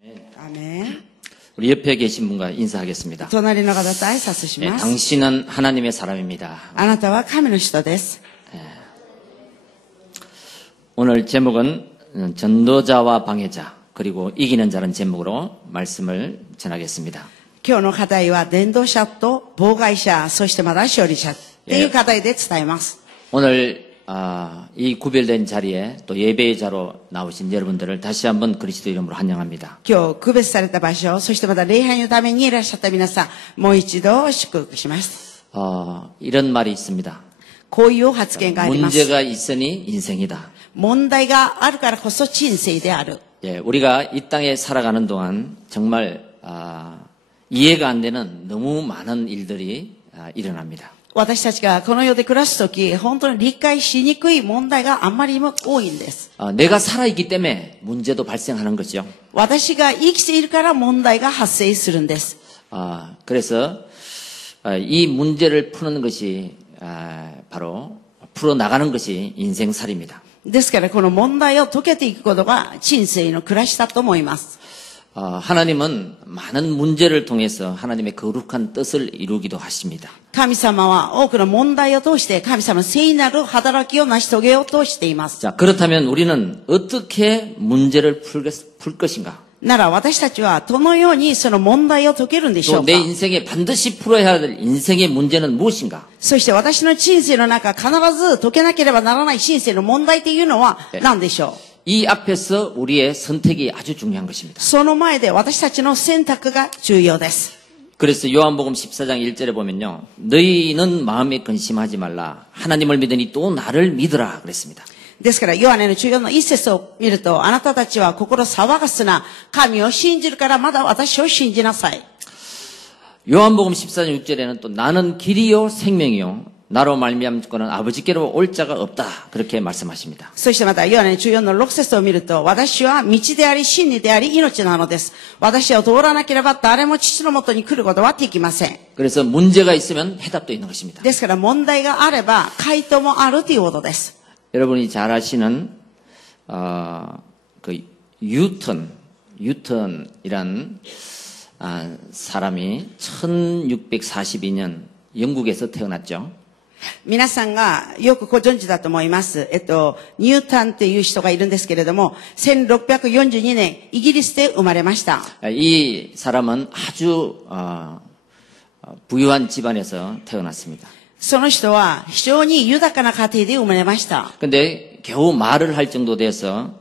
아멘. 우리 옆에 계신 분과 인사하겠습니다. 隣の方と挨拶し 네, ます。 당신은 하나님의 사람입니다. あなたは神の人です。 오늘 제목은 전도자와 방해자 그리고 이기는 자라는 제목으로 말씀을 전하겠습니다. 今日の課題は伝道者と妨害者、そしてまた勝利者っていう課題で伝えます。 오늘 이 구별된 자리에 또 예배의 자로 나오신 여러분들을 다시 한번 그리스도 이름으로 환영합니다. 今日区別された場所、そしてまた礼拝のためにいらっしゃった皆さん、もう一度祝福します。 이런 말이 있습니다. こういう発言があります。 문제가 있으니 인생이다. 問題があるからこそ人生である。 예, 우리가 이 땅에 살아가는 동안 정말 이해가 안 되는 너무 많은 일들이 일어납니다. 私たちがこの世で暮らすとき、本当に理解しにくい問題があんまりにも多いんです。 내가 살아있기 때문에 문제도 발생하는 거죠. 私が生きているから問題が発生するんです。 그래서 이 문제를 푸는 것이 바로 풀어나가는 것이 인생살이입니다. ですからこの問題を解けていくことが人生の暮らしだと思います。 하나님은 많은 문제를 통해서 하나님의 거룩한 뜻을 이루기도 하십니다. 神様は多くの問題を通して神様の聖なる働きを成し遂げようとしています。 자, 그렇다면 우리는 어떻게 문제를 풀 것인가? なら私たちはどのようにその問題を解けるんでしょう 또 か。 내 인생에 반드시 풀어야 할 인생의 문제는 무엇인가? そして私の人生の中必ず解けなければならない人生の問題というのは何でしょう。 이 앞에서 우리의 선택이 아주 중요한 것입니다. その前で私たちの選択が重要です。 그래서 요한복음 14장 1절에 보면요. 너희는 마음에 근심하지 말라. 하나님을 믿으니 또 나를 믿으라 그랬습니다. ですから、ヨハネの14の一節を見ると、あなたたちは心騒がすな。神を信じるからまだ私を信じなさい。 요한복음 14장 6절에는 또 나는 길이요 생명이요. 나로 말미암고는 아버지께로 올 자가 없다. 그렇게 말씀하십니다. そしてまた、ヨハネの14の6節を見ると、私は道であり、真理であり、命なのです。私を通らなければ誰も父のもとに来ることはできません。 그래서 문제가 있으면 해답도 있는 것입니다. ですから問題があれば、回答もあるということです。 여러분이 잘 아시는 그 뉴턴이란 사람이 1642년 영국에서 태어났죠. 皆さんがよくご存知だと思います。ニュータンっていう人がいるんですけれども、1642年、イギリスで生まれました。 이 사람은 아주 부유한 집안에서 태어났습니다. その人は非常に豊かな家庭で生まれました。 근데 겨우 말을 할 정도 돼서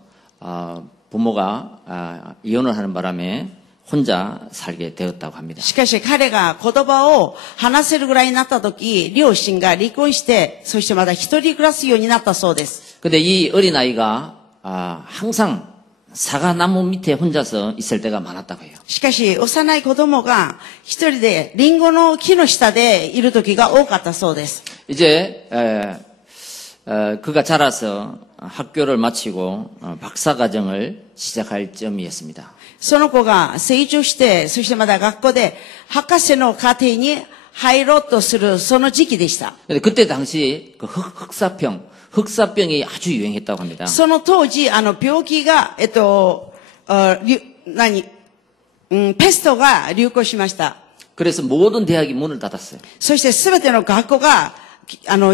부모가 이혼을 하는 바람에 혼자 살게 되었다고 합니다. しかし彼が言葉を話せるぐらいになった時、両親が離婚して、そしてまた一人暮らすようになったそうです。 근데 이 어린아이가 항상 사과나무 밑에 혼자서 있을 때가 많았다고 해요. しかし幼い子供が一人でリンゴの木の下でいる時が多かったそうです。 이제 그가 자라서 학교를 마치고 박사과정을 시작할 점이었습니다. その子が成長して、そしてまた学校で博士の課程に入ろうとするその時期でした。 근데 그때 당시 그 흑사병이 아주 유행했다고 합니다. その当時、病気が、ペストが流行しました。 그래서 모든 대학이 문을 닫았어요. そしてすべての学校が、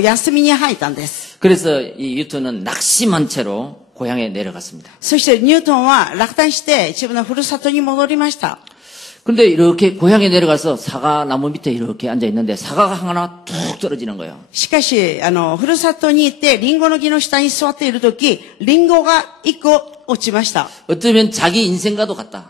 休みに入ったんです。 그래서 이 뉴턴은 낙심한 채로 고향에 내려갔습니다. そしてニュートンは落胆して自分のふるさとに戻りました。 근데 이렇게 고향에 내려가서 사과나무 밑에 이렇게 앉아 있는데 사과가 하나 툭 떨어지는 거예요. しかし、ふるさとに行ってリンゴの木の下に座っているとき、リンゴが一個落ちました。 어쩌면 자기 인생과도 같다.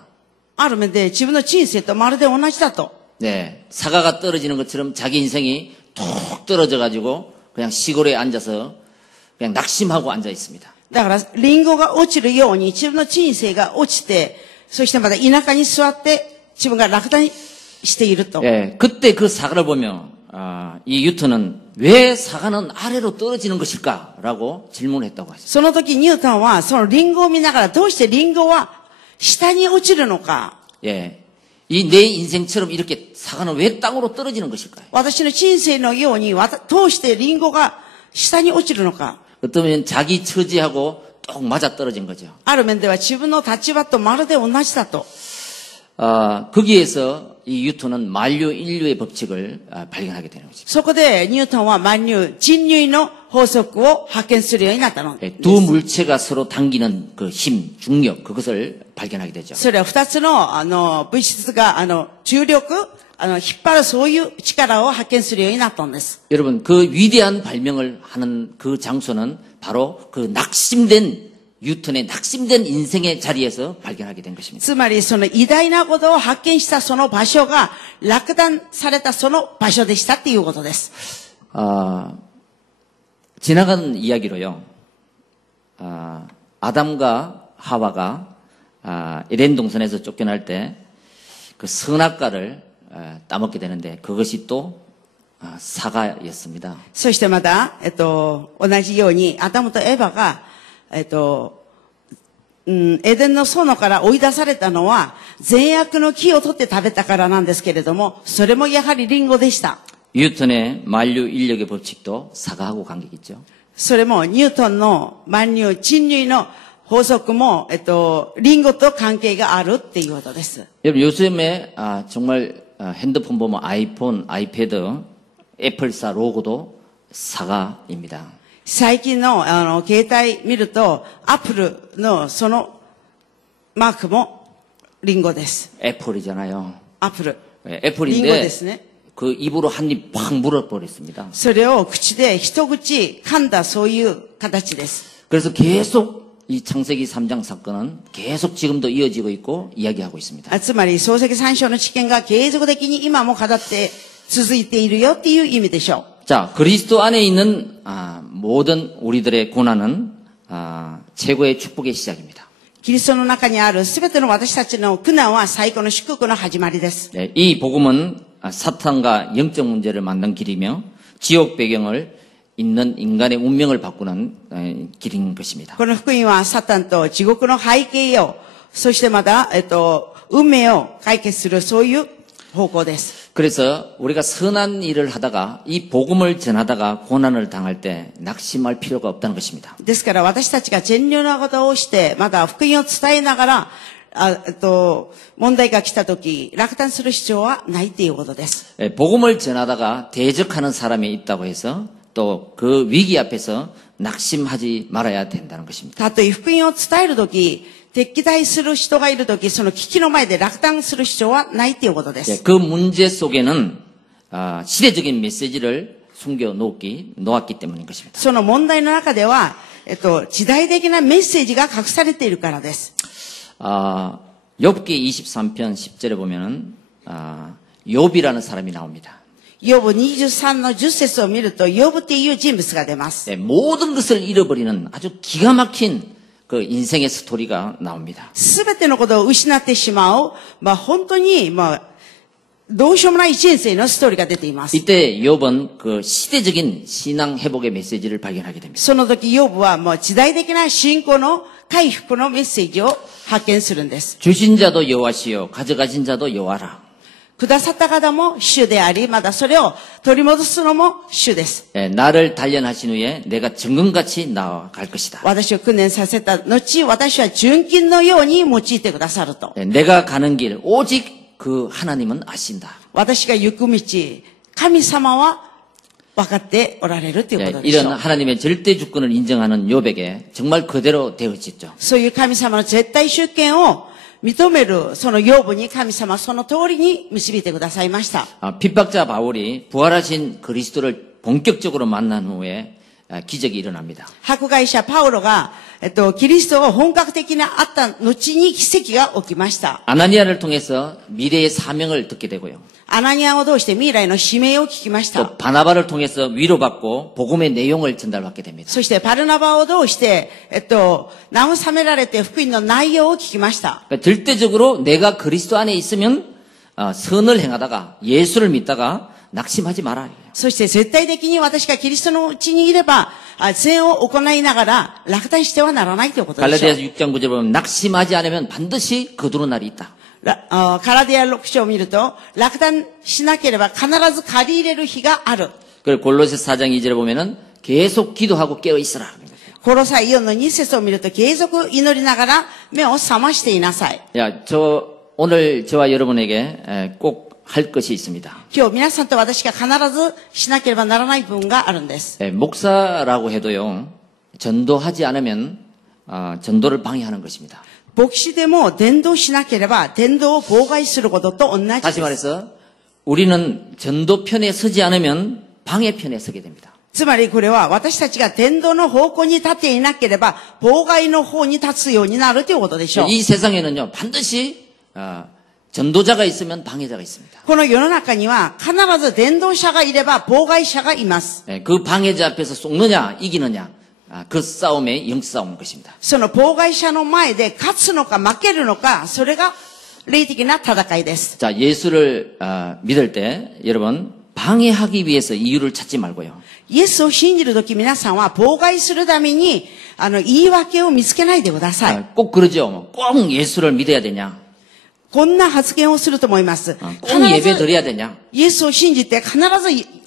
ある面で自分の人生とまるで同じだと。 네, 사과가 떨어지는 것처럼 자기 인생이 툭 떨어져 가지고 그냥 시골에 앉아서 그냥 낙심하고 앉아 있습니다. だから、リンゴが落ちるように自分の人生が落ちて、そしてまた田舎に座って自分が落胆していると。 예, 그때 그 사과를 보면 이 뉴턴은 왜 사과는 아래로 떨어지는 것일까라고 질문했다고 하셨어요. その時ニュートンはそのリンゴを見ながらどうしてリンゴは下に落ちるのか。 예, 이 내 인생처럼 이렇게 사과는 왜 땅으로 떨어지는 것일까요? 私の人生のようにどうしてリンゴが下に落ちるのか。 어쩌면 자기 처지하고 똑 맞아 떨어진 거죠. ある面では自分の立場とまるで同じだと。 거기에서 이 뉴턴은 만류 인류의 법칙을 발견하게 되는 거죠. そこでニュートンは万有、人類の法則を発見するようになったのです。 두 물체가 서로 당기는 그 힘, 중력, 그것을 발견하게 되죠. それは二つの、物質が、重力、引っ張るそういう力を発見するようになったんです。 여러분, 그 위대한 발명을 하는 그 장소는 바로 그 뉴턴의 낙심된 인생의 자리에서 발견하게 된 것입니다. つまり、その偉大なことを発見したその場所が、落胆されたその場所でしたっていうことです。 지나간 이야기로요. 아담과 하와가 에덴 동산에서 쫓겨날 때 그 선악과를 따먹게 되는데 그것이 또 사과였습니다. そしてまた、同じように、アダムとエバが、エデンの園から追い出されたのは、善悪の木を取って食べたからなんですけれども、それもやはりリンゴでした。 뉴턴의 만류 인력의 법칙도 사과하고 관계가 있죠. それもニュートンの万有、人類の法則も、リンゴと関係があるっていうことです。 여러분 요즘에 정말 핸드폰 보면 아이폰, 아이패드, 애플사 로고도 사과입니다. 最近の、携帯見ると、アップルのそのマークもリンゴです。 애플이잖아요. アップル。 애플인데 リンゴですね。 그 입으로 한 입 팍 물어버렸습니다. それを口で一口噛んだそういう形です。 그래서 계속 이 창세기 3장 사건은 계속 지금도 이어지고 있고 이야기하고 있습니다. つまり、創世記3章の知見が継続的に今も語って続いているよっていう意味でしょう。 자, 그리스도 안에 있는 모든 우리들의 고난은 최고의 축복의 시작입니다. キリストの中にあるすべての私たちの苦難は最高の祝福の始まりです。 네, 이 복음은 사탄과 영적 문제를 만든 길이며 지옥 배경을 있는 인간의 운명을 바꾸는 길인 것입니다. この福音はサタンと地獄の背景を、そしてまた、運命を解決するそういう方向です。 그래서 우리가 선한 일을 하다가 이 복음을 전하다가 고난을 당할 때 낙심할 필요가 없다는 것입니다. ですから私たちが善良なことをして、また福音を伝えながら、問題が来たとき、落胆する必要はないということです。 복음을 전하다가 대적하는 사람이 있다고 해서 또 그 위기 앞에서 낙심하지 말아야 된다는 것입니다. たとえ福音を伝えるとき、敵対する人がいるとき、その危機の前で落胆する必要はないということです。 그 문제 속에는 시대적인 메시지를 숨겨 놓았기 때문인 것입니다. その問題の中では、時代的なメッセージが隠されているからです。 욥기 23편 10절에 보면은 욥이라는 사람이 나옵니다. ヨブ23の10節を見ると、ヨブっていう人物が出ます。 네, 모든 것을 잃어버리는 아주 기가 막힌 그 인생의 스토리가 나옵니다. すべてのことを失ってしまう、本当に、どうしようもない人生のストーリーが出ています。 이때 욥은 그 시대적인 신앙 회복의 메시지를 발견하게 됩니다. その時、ヨブはもう時代的な信仰の回復のメッセージを発見するんです。 주신 자도 여호와시요 가져가신 자도 여호와라. くださった方も主であり、またそれを取り戻すのも主です。 나를 단련하신 후에 내가 정금같이 나아갈 것이다. 私を訓練させた後、私は純金のように用いてくださると。 내가 가는 길 오직 그 하나님은 아신다. 私が行く道、神様は分かっておられるということでしょ 이런 う。 하나님의 절대 주권을 인정하는 욥에게 정말 그대로 되어졌죠. そういう神様の絶対主権を認めるそのヨブに神様はその通りに導いてくださいました。 핍박자 바울이 부활하신 그리스도를 본격적으로 만난 후에 기적이 일어납니다. 迫害者パウロが、キリストが本格的なあった後に奇跡が起きました。 아나니아를 통해서 미래의 사명을 듣게 되고요. アナニアを通して未来の使命を聞きました。 또 바나바를 통해서 위로받고 복음의 내용을 전달받게 됩니다. そしてパルナバを通して、慰められて福音の内容を聞きました。 그러니까 절대적으로 내가 그리스도 안에 있으면 선을 행하다가 예수를 믿다가 낙심하지 마라. そして絶対的に私がキリストのうちにいれば、善を行いながら落胆してはならないということでしょう。 갈라디아서 6장 9절 보면 낙심하지 않으면 반드시 거두는 날이 있다. カラディア6章を見ると、落胆しなければ必ず借り入れる日がある。 그리고 골로새 4장 2절에 보면은 계속 기도하고 깨어 있으라. コロサイ4の2節を見ると継続祈りながら目を覚ましていなさい。 야, 오늘 저와 여러분에게 꼭 할 것이 있습니다. 今日皆さんと私が必ずしなければならない部分があるんです。 목사라고 해도요, 전도하지 않으면 전도를 방해하는 것입니다. 牧師でも伝道しなければ伝道を妨害することと同じです。 다시 말해서 우리는 전도 편에 서지 않으면 방해 편에 서게 됩니다. つまりこれは私たちが伝道の方向に立っていなければ妨害の方に立つようになるということでしょう。 이 세상에는요, 반드시 전도자가 있으면 방해자가 있습니다. この世の中には必ず伝道者がいれば妨害者がいます。 그 방해자 앞에서 쏘느냐 이기느냐 그 싸움의 영싸움인 것입니다. その妨害者の前で勝つのか負けるのか、それが霊的な戦いです。 자, 예수를 믿을 때 여러분 방해하기 위해서 이유를 찾지 말고요. イエスを信じるとき皆さんは妨害するために言い訳を見つけないでください。 꼭 그러죠. 꼭 예수를 믿어야 되냐? こんな発言をすると思います。 꼭 예배 드려야 되냐? イエスを信じて必ず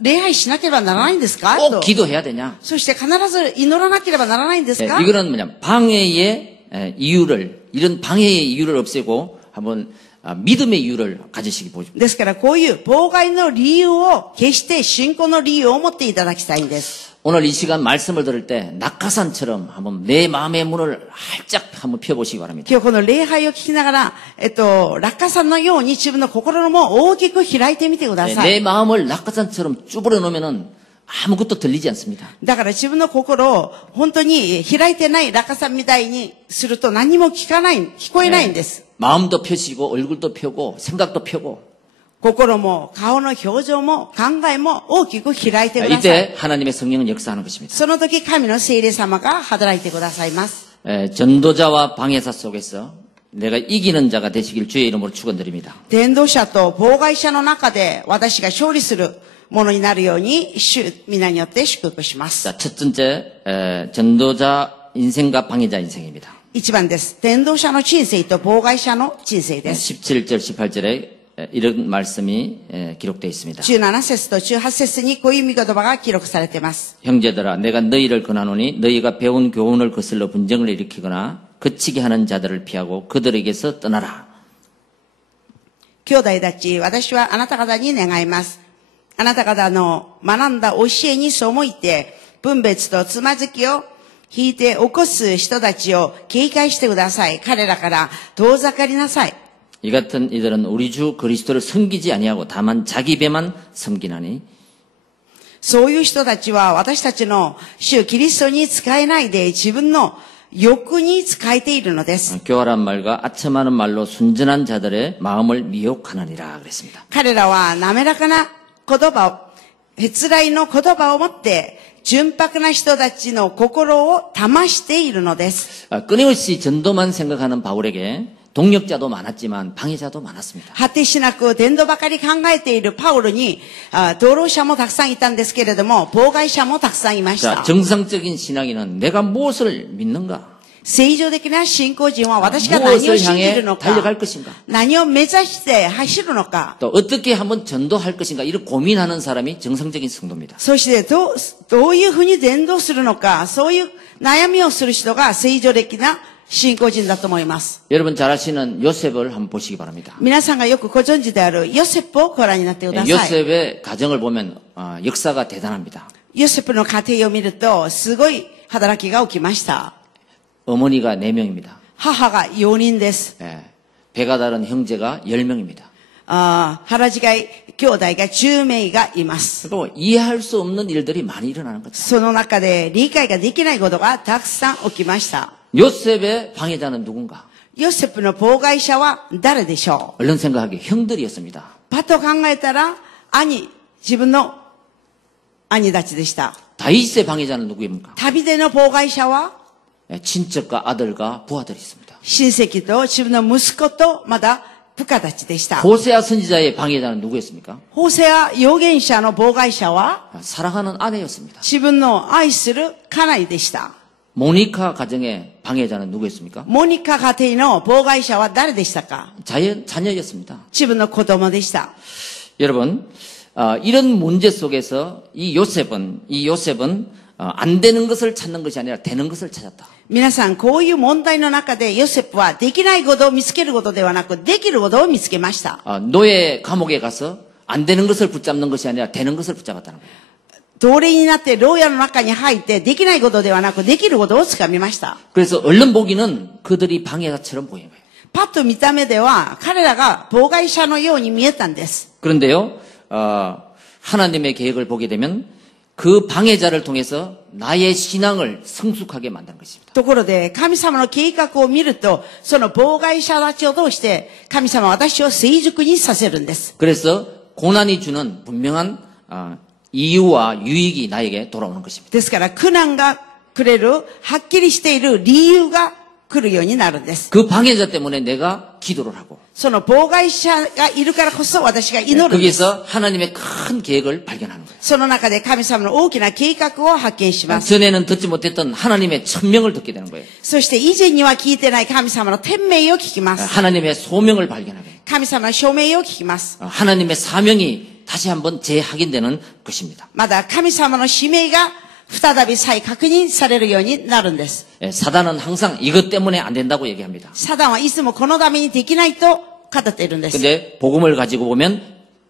礼拝しなければならないんですか 꼭 と。 기도해야 되냐? そして必ず祈らなければならないんですか 이거는 뭐냐? 방해의 이유를 이런 방해의 이유를 없애고 한번 믿음의 이유를 가지시기 바랍니다. ですからこういう妨害の理由を決して信仰の理由を持っていただきたいんです。 오늘 이 시간 말씀을 들을 때 낙하산처럼 한번 내 마음의 문을 활짝 한번 펴보시기 바랍니다. 今日この礼拝を聞きながら、落下さんのように自分の心の門を大きく開いてみてください。 내 마음을 낙하산처럼 쭈그려 놓으면은 아무것도 들리지 않습니다. だから自分の心を本当に開いてない落下さんみたいにすると何も聞こえないんです。 마음도 펴시고 얼굴도 펴고 생각도 펴고 心も顔の表情も考えも大きく開いてください。 이때 하나님의 성령은 역사하는 것입니다. その時神の聖霊様が働いてくださいます。 전도자와 방해사 속에서 내가 이기는 자가 되시길 주의 이름으로 축원드립니다. 伝道者と妨害者の中で私が勝利するものになるように皆によって祝福します。 자, 첫 번째 전도자 인생과 방해자 인생입니다. 一番です。伝道者の人生と妨害者の人生です。 17절 18절에 이런 말씀이 기록되어 있습니다. 17節と18節にこういう御言葉が記録されています。 형제들아 내가 너희를 권하노니 너희가 배운 교훈을 거슬러 분쟁을 일으키거나 거치게 하는 자들을 피하고 그들에게서 떠나라. 兄弟たち、私はあなた方に願います。あなた方の学んだ教えに背いて、分別とつまずきを引いて起こす人たちを警戒してください。彼らから遠ざかりなさい。 이 같은 이들은 우리 주 그리스도를 섬기지 아니하고 다만 자기 배만 섬기나니 そういう人たちは私たちの主キリストに使えないで自分の欲に使えているのです。 교활한 말과 아첨하는 말로 순전한 자들의 마음을 미혹하느니라 그랬습니다. 彼らは滑らかな言葉を、へつらいの言葉を持って純白な人たちの心を騙しているのです。 끊임없이 전도만 생각하는 바울에게 동력자도 많았지만 방해자도 많았습니다. 果てしなく伝道ばかり考えているパウロに、同労者もたくさんいたんですけれども、妨害者もたくさんいまし 자, た。 정상적인 신앙인은 내가 무엇을 믿는가? 正常的な信仰人は私が何を 무엇을 信じ 향해 るのか、 달려갈 것인가? 何を目指して走るのか、 또 어떻게 한번 전도할 것인가? 이런 고민하는 사람이 정상적인 성도입니다. そしてどういうふうに伝道するのか、そういう悩みをする人が正常的な信仰人だと思います。 여러분 잘 아시는 요셉을 한번 보시기 바랍니다. 皆さんがよくご存知であるヨセプをご覧になってください。 요셉의 가정을 보면 역사가 대단합니다. ヨセプの家庭を見ると、すごい働きが起きました。 어머니가 4명입니다. 母が4人です。 배가 다른 형제가 10명입니다. 腹違い兄弟が10名がいます。 또 이해할 수 없는 일들이 많이 일어나는 거죠. その中で理解ができないことがたくさん起きました。 요셉의 방해자는 누군가? ヨセプの妨害者は誰でしょう？ 얼른 생각하기 형들이었습니다. パッと考えたら、自分の兄たちでした。 다윗의 방해자는 누구입니까? 旅での妨害者は、 친척과 아들과 부하들이 있습니다. 親戚と自分の息子とまだ部下たちでした。 호세아 선지자의 방해자는 누구였습니까? ホセア預言者の妨害者は、 사랑하는 아내였습니다. 自分の愛する家内でした。 모니카 가정의 방해자는 누구였습니까? モニカ家庭の妨害者は誰でしたか？ 자녀였습니다. 自分の子供でした。 여러분, 이런 문제 속에서 이 요셉은 안 되는 것을 찾는 것이 아니라 되는 것을 찾았다. 皆さん、こういう問題の中でヨセフはできないことを見つけることではなく、できることを見つけました。 노예 감옥에 가서 안 되는 것을 붙잡는 것이 아니라 되는 것을 붙잡았다는 거예요. 奴隷になって牢屋の中に入って、できないことではなく、できることをつかみました。 그래서 얼른 보기는 그들이 방해자처럼 보이는 거예요. パッと見た目では、彼らが妨害者のように見えたんです。 그런데요, 하나님의 계획을 보게 되면 그 방해자를 통해서 나의 신앙을 성숙하게 만드는 것입니다. ところで、神様の計画を見ると、その妨害者たちを通して、神様は私を成熟にさせるんです。 그래서 고난이 주는 분명한 이유와 유익이 나에게 돌아오는 것입니다. ですから、苦難がくれる、はっきりしている理由が来るようになるんです。 그 방해자 때문에 내가 기도를 하고 その妨害者がいるからこそ私が祈るんです。 거기서 하나님의 큰 계획을 발견하는 거예요. その中で神様の大きな計画を発見します。 전에는 듣지 못했던 하나님의 천명을 듣게 되는 거예요. そして以前には聞いてない神様の天命を聞きます。 하나님의 소명을 발견하게 돼요. 神様の証明を聞きます。 하나님의 사명이 다시 한번 재확인되는 것입니다. まだ神様の使命が再び再確認されるようになるんです。 사단은 항상 이것 때문에 안 된다고 얘기합니다. サタンはいつもこのためにできないと語っているんです。 근데 복음을 가지고 보면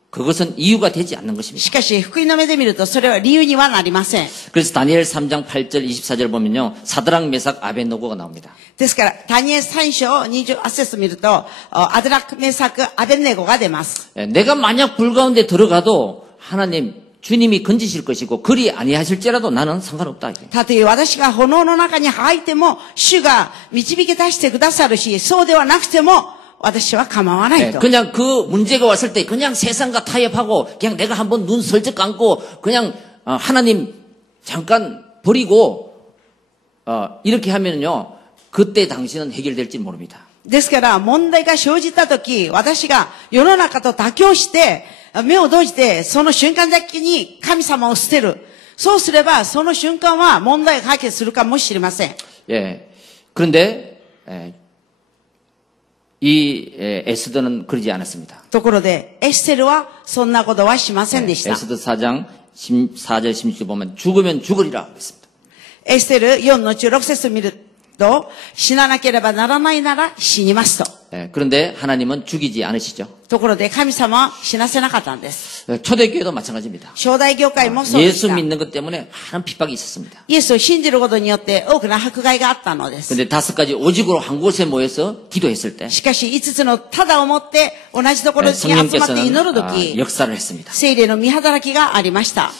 그것은 이유가 되지 않는 し 것입니다. かし、福音の目で見るとそれは理由にはなりません。 그래서 다니엘 3장 8절 24절 보면요. 사드락 메삭 아벤노고가 나옵니다. ですから、ダニエル3章28節見ると、アドラックメサク、アベンネゴが出ます。 내가 만약 불 가운데 들어가도 하나님 주님이 건지실 것이고 그리 아니하실지라도 나는 상관없다. たとえ私が炎の中に入っても、主が導き出してくださるし、そうではなくても、私は構わないと。 그냥 그 문제가 왔을 때 그냥 세상과 타협하고 그냥 내가 한번 눈 슬쩍 감고 그냥 하나님 잠깐 버리고 이렇게 하면요. 그때 당신은 해결될지 모릅니다. ですから、問題が生じたとき、私が世の中と妥協して、目を閉じて、その瞬間だけに神様を捨てる。そうすれば、その瞬間は問題が解決するかもしれません。 예. 그런데 이 에스더는 그러지 않았습니다. ところで、エステルはそんなことはしませんでした。 에스더 4장 14절 16절 보면 죽으면 죽으리라 그랬습니다. エステル4の16節見ると、死ななければならないなら死にますと。 그런데 하나님은 죽이지 않으시죠. ところで神様は死なせなかったんです。 초대교회도 마찬가지입니다. 初代教会もそうでし 예수 た。 믿는 것 때문에 많은 핍박이 있었습니다. イエスを信じることによって多くの迫害があったのです。 근데 5가지 오직으로 한 곳에 모여서 기도했을 때 しかし5つのただをもって同じところに集まって祈ると 성령께서는 き、 역사를 했습니다. 聖霊の見働きがありました。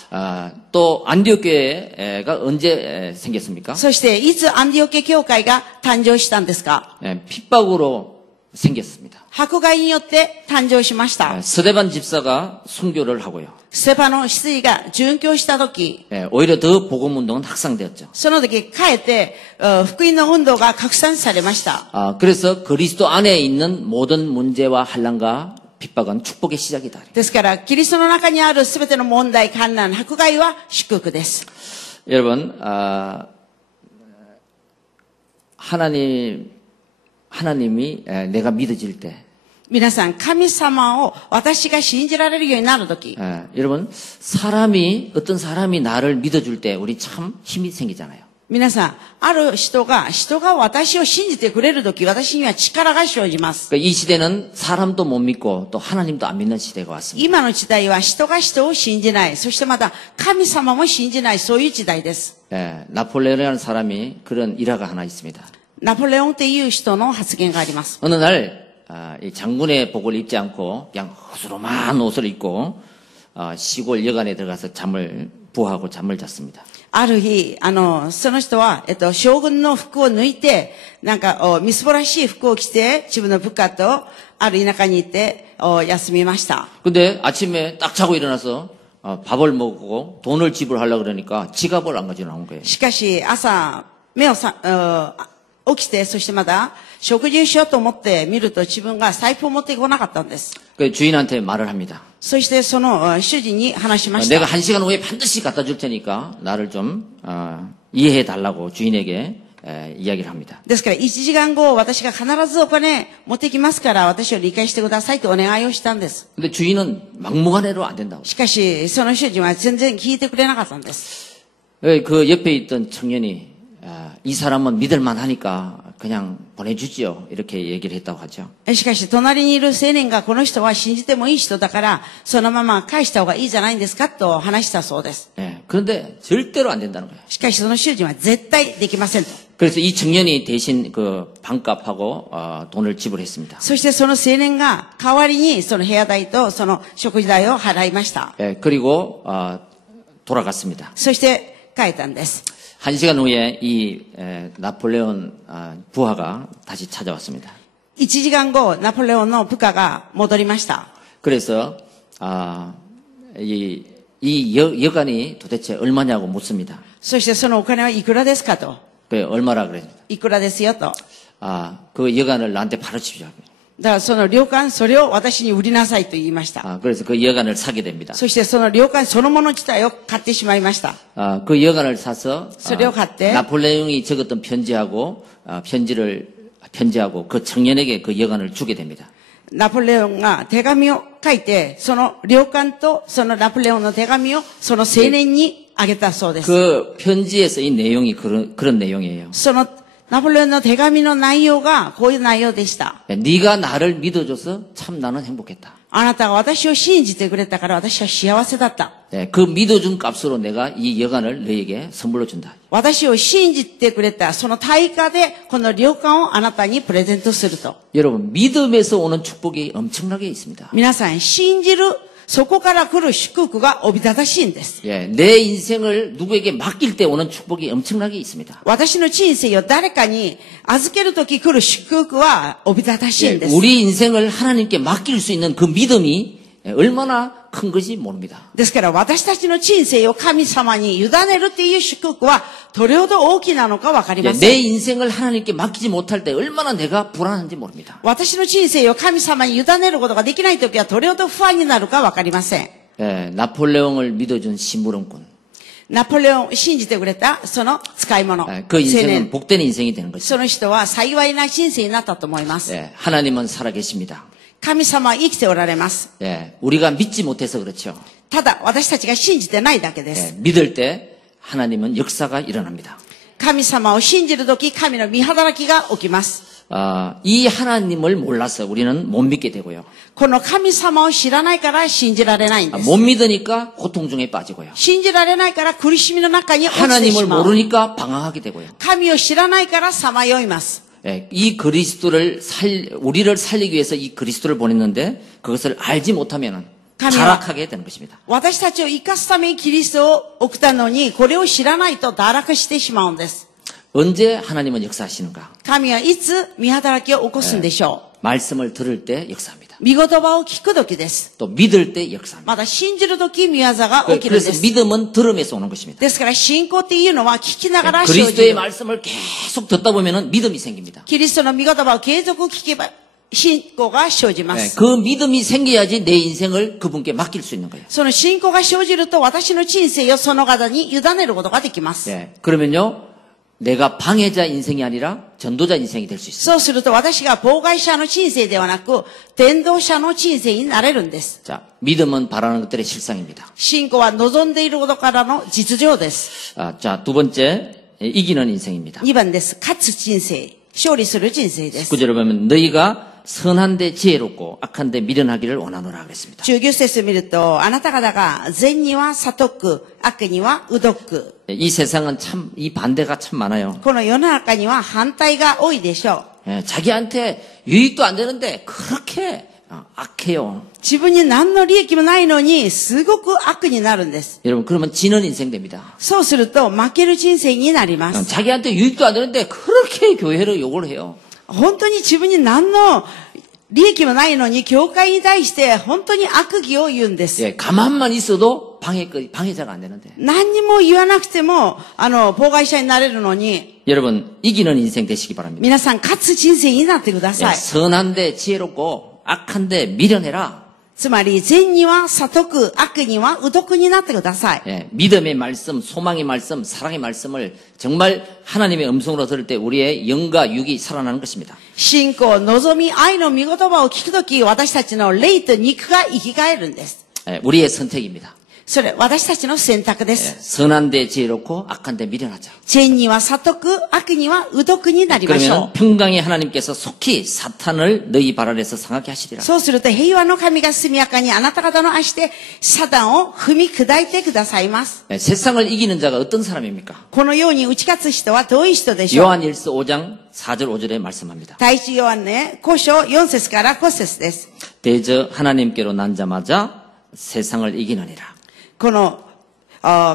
또 안디옥 교회가 언제 생겼습니까? そしていつアンディオケ教会が誕生したんですか？ 핍박으로 생겼습니다. 迫害によって誕生しました。 스데반 집사가 순교를 하고요. ステパノ執事が殉教したとき、 오히려 더 복음運動은 확산되었죠. その時かえって福音の運動が拡散されました。 그래서 그리스도 안에 있는 모든 문제와 환난과 핍박은 축복의 시작이다. ですから、キリストの中にあるすべての問題、困難、迫害は祝福です。 여러분, 하나님이 내가 믿어질 때, 皆さん、神様を私が信じられるようになるとき、 여러분, 어떤 사람이 나를 믿어줄 때 우리 참 힘이 생기잖아요. 皆さん、ある人が私を信じてくれるとき、私には力が生じます。 그러니까 이 시대는 사람도 못 믿고 또 하나님도 안 믿는 시대가 왔습니다. 今の時代は人が人を信じない、そしてまた神様も信じない、そういう時代です。 나폴레옹이라는 사람이 그런 일화가 하나 있습니다. ナポレオンという人の発言があります。 어느 날 이 장군의 복을 입지 않고 그냥 허스름한 옷을 입고 시골 여관에 들어가서 부하고 잠을 잤습니다. ある日、その人は、将軍の服を脱いで、なんか、みすぼらしい服を着て、自分の部下と、ある田舎に行って、休みました。 근데 아침에 딱 자고 일어나서 밥을 먹고 돈을 지불하려고 그러니까 지갑을 안 가지고 나온 거예요. しかし、朝、起きて、そしてまだ、食事をしようと思って見ると自分が財布を持ってこなかったんです。 그 주인한테 말을 합니다. そしてその主人に話しました。 내가 1시간 후에 반드시 갖다 줄 테니까 나를 좀 이해해 달라고 주인에게 이야기를 합니다. ですから1時間後私が必ずお金持ってきますから私を理解してくださいとお願いをしたんです。 근데 주인은 막무가내로 안 된다고. しかしその主人は全然聞いてくれなかったんです。그 옆에 있던 청년이 이 사람은 믿을만 하니까 그냥 보내주지요. 이렇게 얘기를 했다고 하죠. しかし、隣にいる青年が、この人は信じてもいい人だから、そのまま返した方がいいじゃないんですかと話したそうです。 예, 그런데 절대로 안 된다는 거예요. しかし、その主人は絶対できませんと。 그래서 이 청년이 대신 그 방값하고 돈을 지불했습니다. そしてその青年が代わりにその部屋代とその食事代を払いました。 예, 그리고 돌아갔습니다. そして帰ったんです。 1시간 후에 이 나폴레온 부하가 다시 찾아왔습니다. 1時間後、ナポレオンの部下が戻りました。 그래서 이 여간이 도대체 얼마냐고 묻습니다. そしてそのお金はいくらですかと。 그 얼마라 그랬습니다. いくらですよと。 그 여간을 나한테 팔아주십시오. だからその旅館、それを私に売りなさいと言いました。 그래서 그 여간을 사게 됩니다. そしてその旅館そのもの自体を買ってしまいました。 그 여간을 사서 それを買って、 나폴레옹이 적었던 편지하고 그 청년에게 그 여간을 주게 됩니다. ナポレオンが手紙を書いて、その旅館とそのナポレオンの手紙をその青年にあげたそうです。 그 편지에서 이 내용이 그런 내용이에요. そのナポレオンの手紙の内容がこういう内容でした。 네가 나를 믿어줘서 참 나는 행복했다. あなたが私を信じてくれたから私は幸せだった。 그 믿어준 값으로 내가 이 여간을 너에게 선물로 준다. 私を信じてくれたその対価でこの旅館をあなたにプレゼントすると。 여러분 믿음에서 오는 축복이 엄청나게 있습니다. 皆さん信じるそこから来る祝福がおびただしいんです。 내 인생을 누구에게 맡길 때 오는 축복이 엄청나게 있습니다. 私の人生を誰かに預けるとき来る祝福はおびただしいんです。 우리 인생을 하나님께 맡길 수 있는 그 믿음이 얼마나 큰 것이 모릅니다. ですから私たちの人生を神様に委ねるっていう祝福はどれほど大きなのかわかりません。 내 인생을 하나님께 맡기지 못할 때 얼마나 내가 불안한지 모릅니다. 私の人生を神様に委ねることができないときはどれほど不安になるかわかりません。 나폴레옹을 믿어준 심부름꾼. ナポレオンを信じてくれたその使い物。 그 인생은 복된 인생이 되는 것이죠. その人は幸いな人生になったと思います。 하나님은 살아계십니다. 神様は生きておられます。 우리가 믿지 못해서 그렇죠. ただ私たちが信じてないだけです。 믿을 때 하나님은 역사가 일어납니다. 神様を信じるとき神の御働きが起きます。 이 하나님을 몰라서 우리는 못 믿게 되고요. この神様を知らないから信じられないんです。 못 믿으니까 고통 중에 빠지고요. 信じられないから苦しみの中に落ちてし 하나님을 まう。 모르니까 방황하게 되고요. 神を知らないからさまよいます。 이 그리스도를 우리를 살리기 위해서 이 그리스도를 보냈는데 그것을 알지 못하면 타락하게 되는 것입니다. 私たちを生かすためにキリストを送ったのにこれを知らないと堕落してしまうんです。 언제 하나님은 역사하시는가? 神はいつ御働きを起こすんでしょう。 말씀을 들을 때 역사합니다. 御言葉を聞く時です。 또 믿을 때 역사합니다. また信じる時御業が起きるんで 그래서 す。 믿음은 들음에서 오는 것입니다. ですから信仰っていうのは聞きながら生じ 그리스도의 る。 말씀을 계속 듣다 보면 믿음이 생깁니다. キリストの御言葉を継続聞けば信仰が生じます。 그 믿음이 생겨야지 내 인생을 그분께 맡길 수 있는 거예요. その信仰が生じると私の人生をその方に委ねることができます。 그러면요 내가 방해자 인생이 아니라 전도자 인생이 될 수 있어요. そうすると私が妨害者の人生ではなく伝道者の人生になれるんです。 자, 믿음은 바라는 것들의 실상입니다. 信仰は望んでいることからの実情です。 자, 두 번째 이기는 인생입니다. 2番です。勝つ人生。勝利する人生です。 19절에 보면 너희가 선한데 지혜롭고 악한데 미련하기를 원하노라 그랬습니다. 19節見ると、あなた方が善には悟く、悪にはうどく。 이 세상은 참 이 반대가 참 많아요. この世の中には反対が多いでしょう。 자기한테 유익도 안 되는데 그렇게 악해요. 自分に何の利益もないのに、すごく悪になるんです。 여러분 그러면 지는 인생 됩니다. そうすると、負ける人生になります。 자기한테 유익도 안 되는데 그렇게 교회를 욕을 해요. 本当に自分に何の利益もないのに、教会に対して本当に悪義を言うんです。 가만만 있어도 방해자가 안 되는데. 何にも言わなくても、妨害者になれるのに、 여러분 이기는 인생 되시기 바랍니다. 皆さん勝つ人生になってください。 선한데 지혜롭고 악한데 미련해라. つまり、善には悟く、悪にはうどくになってください。 믿음의 말씀, 소망의 말씀, 사랑의 말씀을 정말 하나님의 음성으로 들을 때 우리의 영과 육이 살아나는 것입니다. 信仰、望み、愛の御言葉を聞くとき、私たちの霊と肉が生き返るんです。 우리의 선택입니다. それ、私たちの選択で 예, す。 선한 데 지혜롭고 악한 데 미련하자. 善には悟く、悪には愚毒になりましょ 그러면 평강의 하나님께서 속히 사탄을 너희 발 아래서 상하게 う。 하시리라. そうすると平和の神が速やかにあなた方の足でサタンを踏み砕いてくださいます。 예, 세상을 이기는 자가 어떤 사람입니까? このように打ち勝つ人はどういう人でしょう。 요한일서 5장 4절 5절에 말씀합니다. 第一ヨハネ5章4節から5節です。 대저 하나님께로 난자마자 세상을 이기느니라. この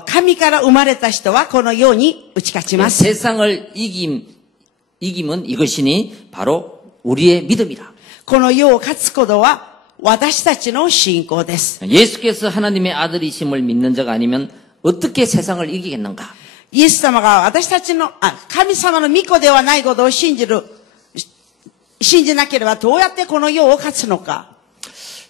神から生まれた人はこのように打ち勝ち 예, ます。 세상을 이김은 이것이니 바로 우리의 믿음이라. この世を勝つことは私たちの信仰です。 예수께서 하나님의 아들이심을 믿는 자가 아니면 어떻게 세상을 이기겠는가? イエス様が私たちの、神様の御子ではないことを信じなければどうやってこの世を勝つのか。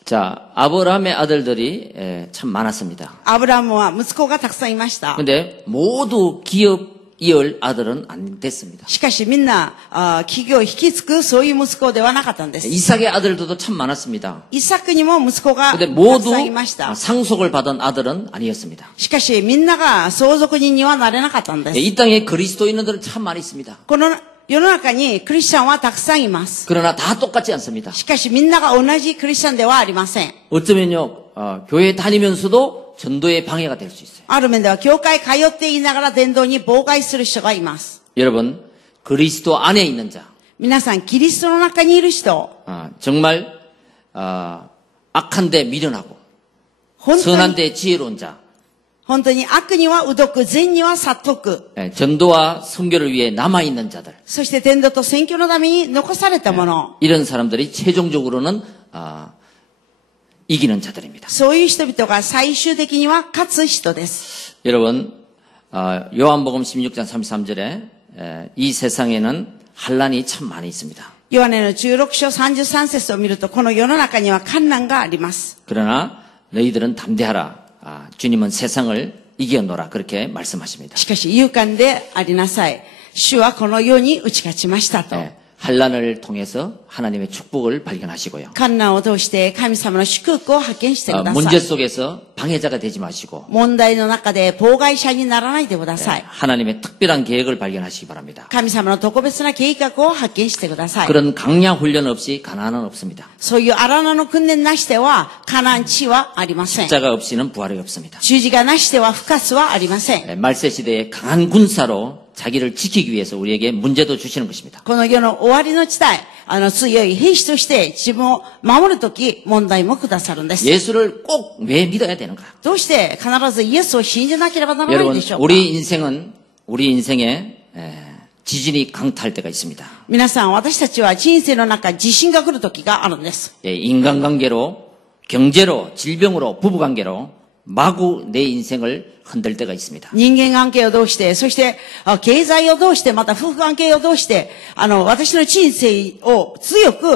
자, 아브라함의 아들들이 참 많았습니다. アブラムは息子がたくさんいました。 근데 모두 기업 이을 아들은 안 됐습니다. しかしみんな企業を引き継ぐそういう息子ではなかったんです。 이삭의 아들들도 참 많았습니다. イサクにも息子がた 근데 く 모두 さんいました。 상속을 받은 아들은 아니었습니다. しかしみんなが相続人にはなれなかったんです。 이 땅에 그리스도인들은 참 많이 있습니다. この世の中にクリスチャンはたくさんいます。 그러나 다 똑같지 않습니다. しかしみんなが同じクリスチャンではありません。 어쩌면요, 교회 다니면서도 전도에 방해가 될 수 있어요. ある面では教会通っていながら伝道に妨害する人がいます。 여러분, 그리스도 안에 있는 자, 皆さんキリストの中にいる人、 정말 악한 데 미련하고 本当 선한 に 데 지혜로운 자, 本当に悪には愚毒、善には悟く、 전도와 선교를 위해 남아있는 자들, そして伝道と宣教のために残されたもの、 이런 사람들이 최종적으로는 이기는 자들입니다. そういう人々が最終的には勝つ人です。 여러분, 요한복음 16장 33절에 이 세상에는 환란이 참 많이 있습니다. ヨハネの16章33節を見ると、この世の中には困難があります。 그러나 너희들은 담대하라. 주님은 세상을 이겨노라. 그렇게 말씀하십니다. しかし勇敢でありなさい。主はこの世に打ち勝ちましたと。 환란을 통해서 하나님의 축복을 발견하시고요. 困難を通して神様の祝福を発見してくださ 문제 い。 속에서 방해자가 되지 마시고 問題の中で妨害者にならないでください。 하나님의 특별한 계획을 발견하시기 바랍니다. 神様の特別な計画を発見してください。 그런 강약 훈련 없이 가난은 없습니다. そういう荒野の訓練なしでは、カナン地はありません。 자가 없이는 부활이 없습니다. 十字架なしでは復活はありません。 말세 시대의 강한 군사로 자기를 지키기 위해서 우리에게 문제도 주시는 것입니다. この世の終わりの地帯、強い兵士として自分を守るとき、問題もくださるんです。 예수를 꼭 왜 믿어야 되는가? どうして必ずイエスを信じなければならないん 여러분, でしょうか。 우리 인생에 지진이 강타할 때가 있습니다. 皆さん、私たちは人生の中、地震が来る時があるんです。 인간관계로, 경제로, 질병으로, 부부관계로 마구 내 인생을 흔들 때가 있습니다. 人間関係をどうして、そして経済をどうして、また夫婦関係をどうして、私の人生を強く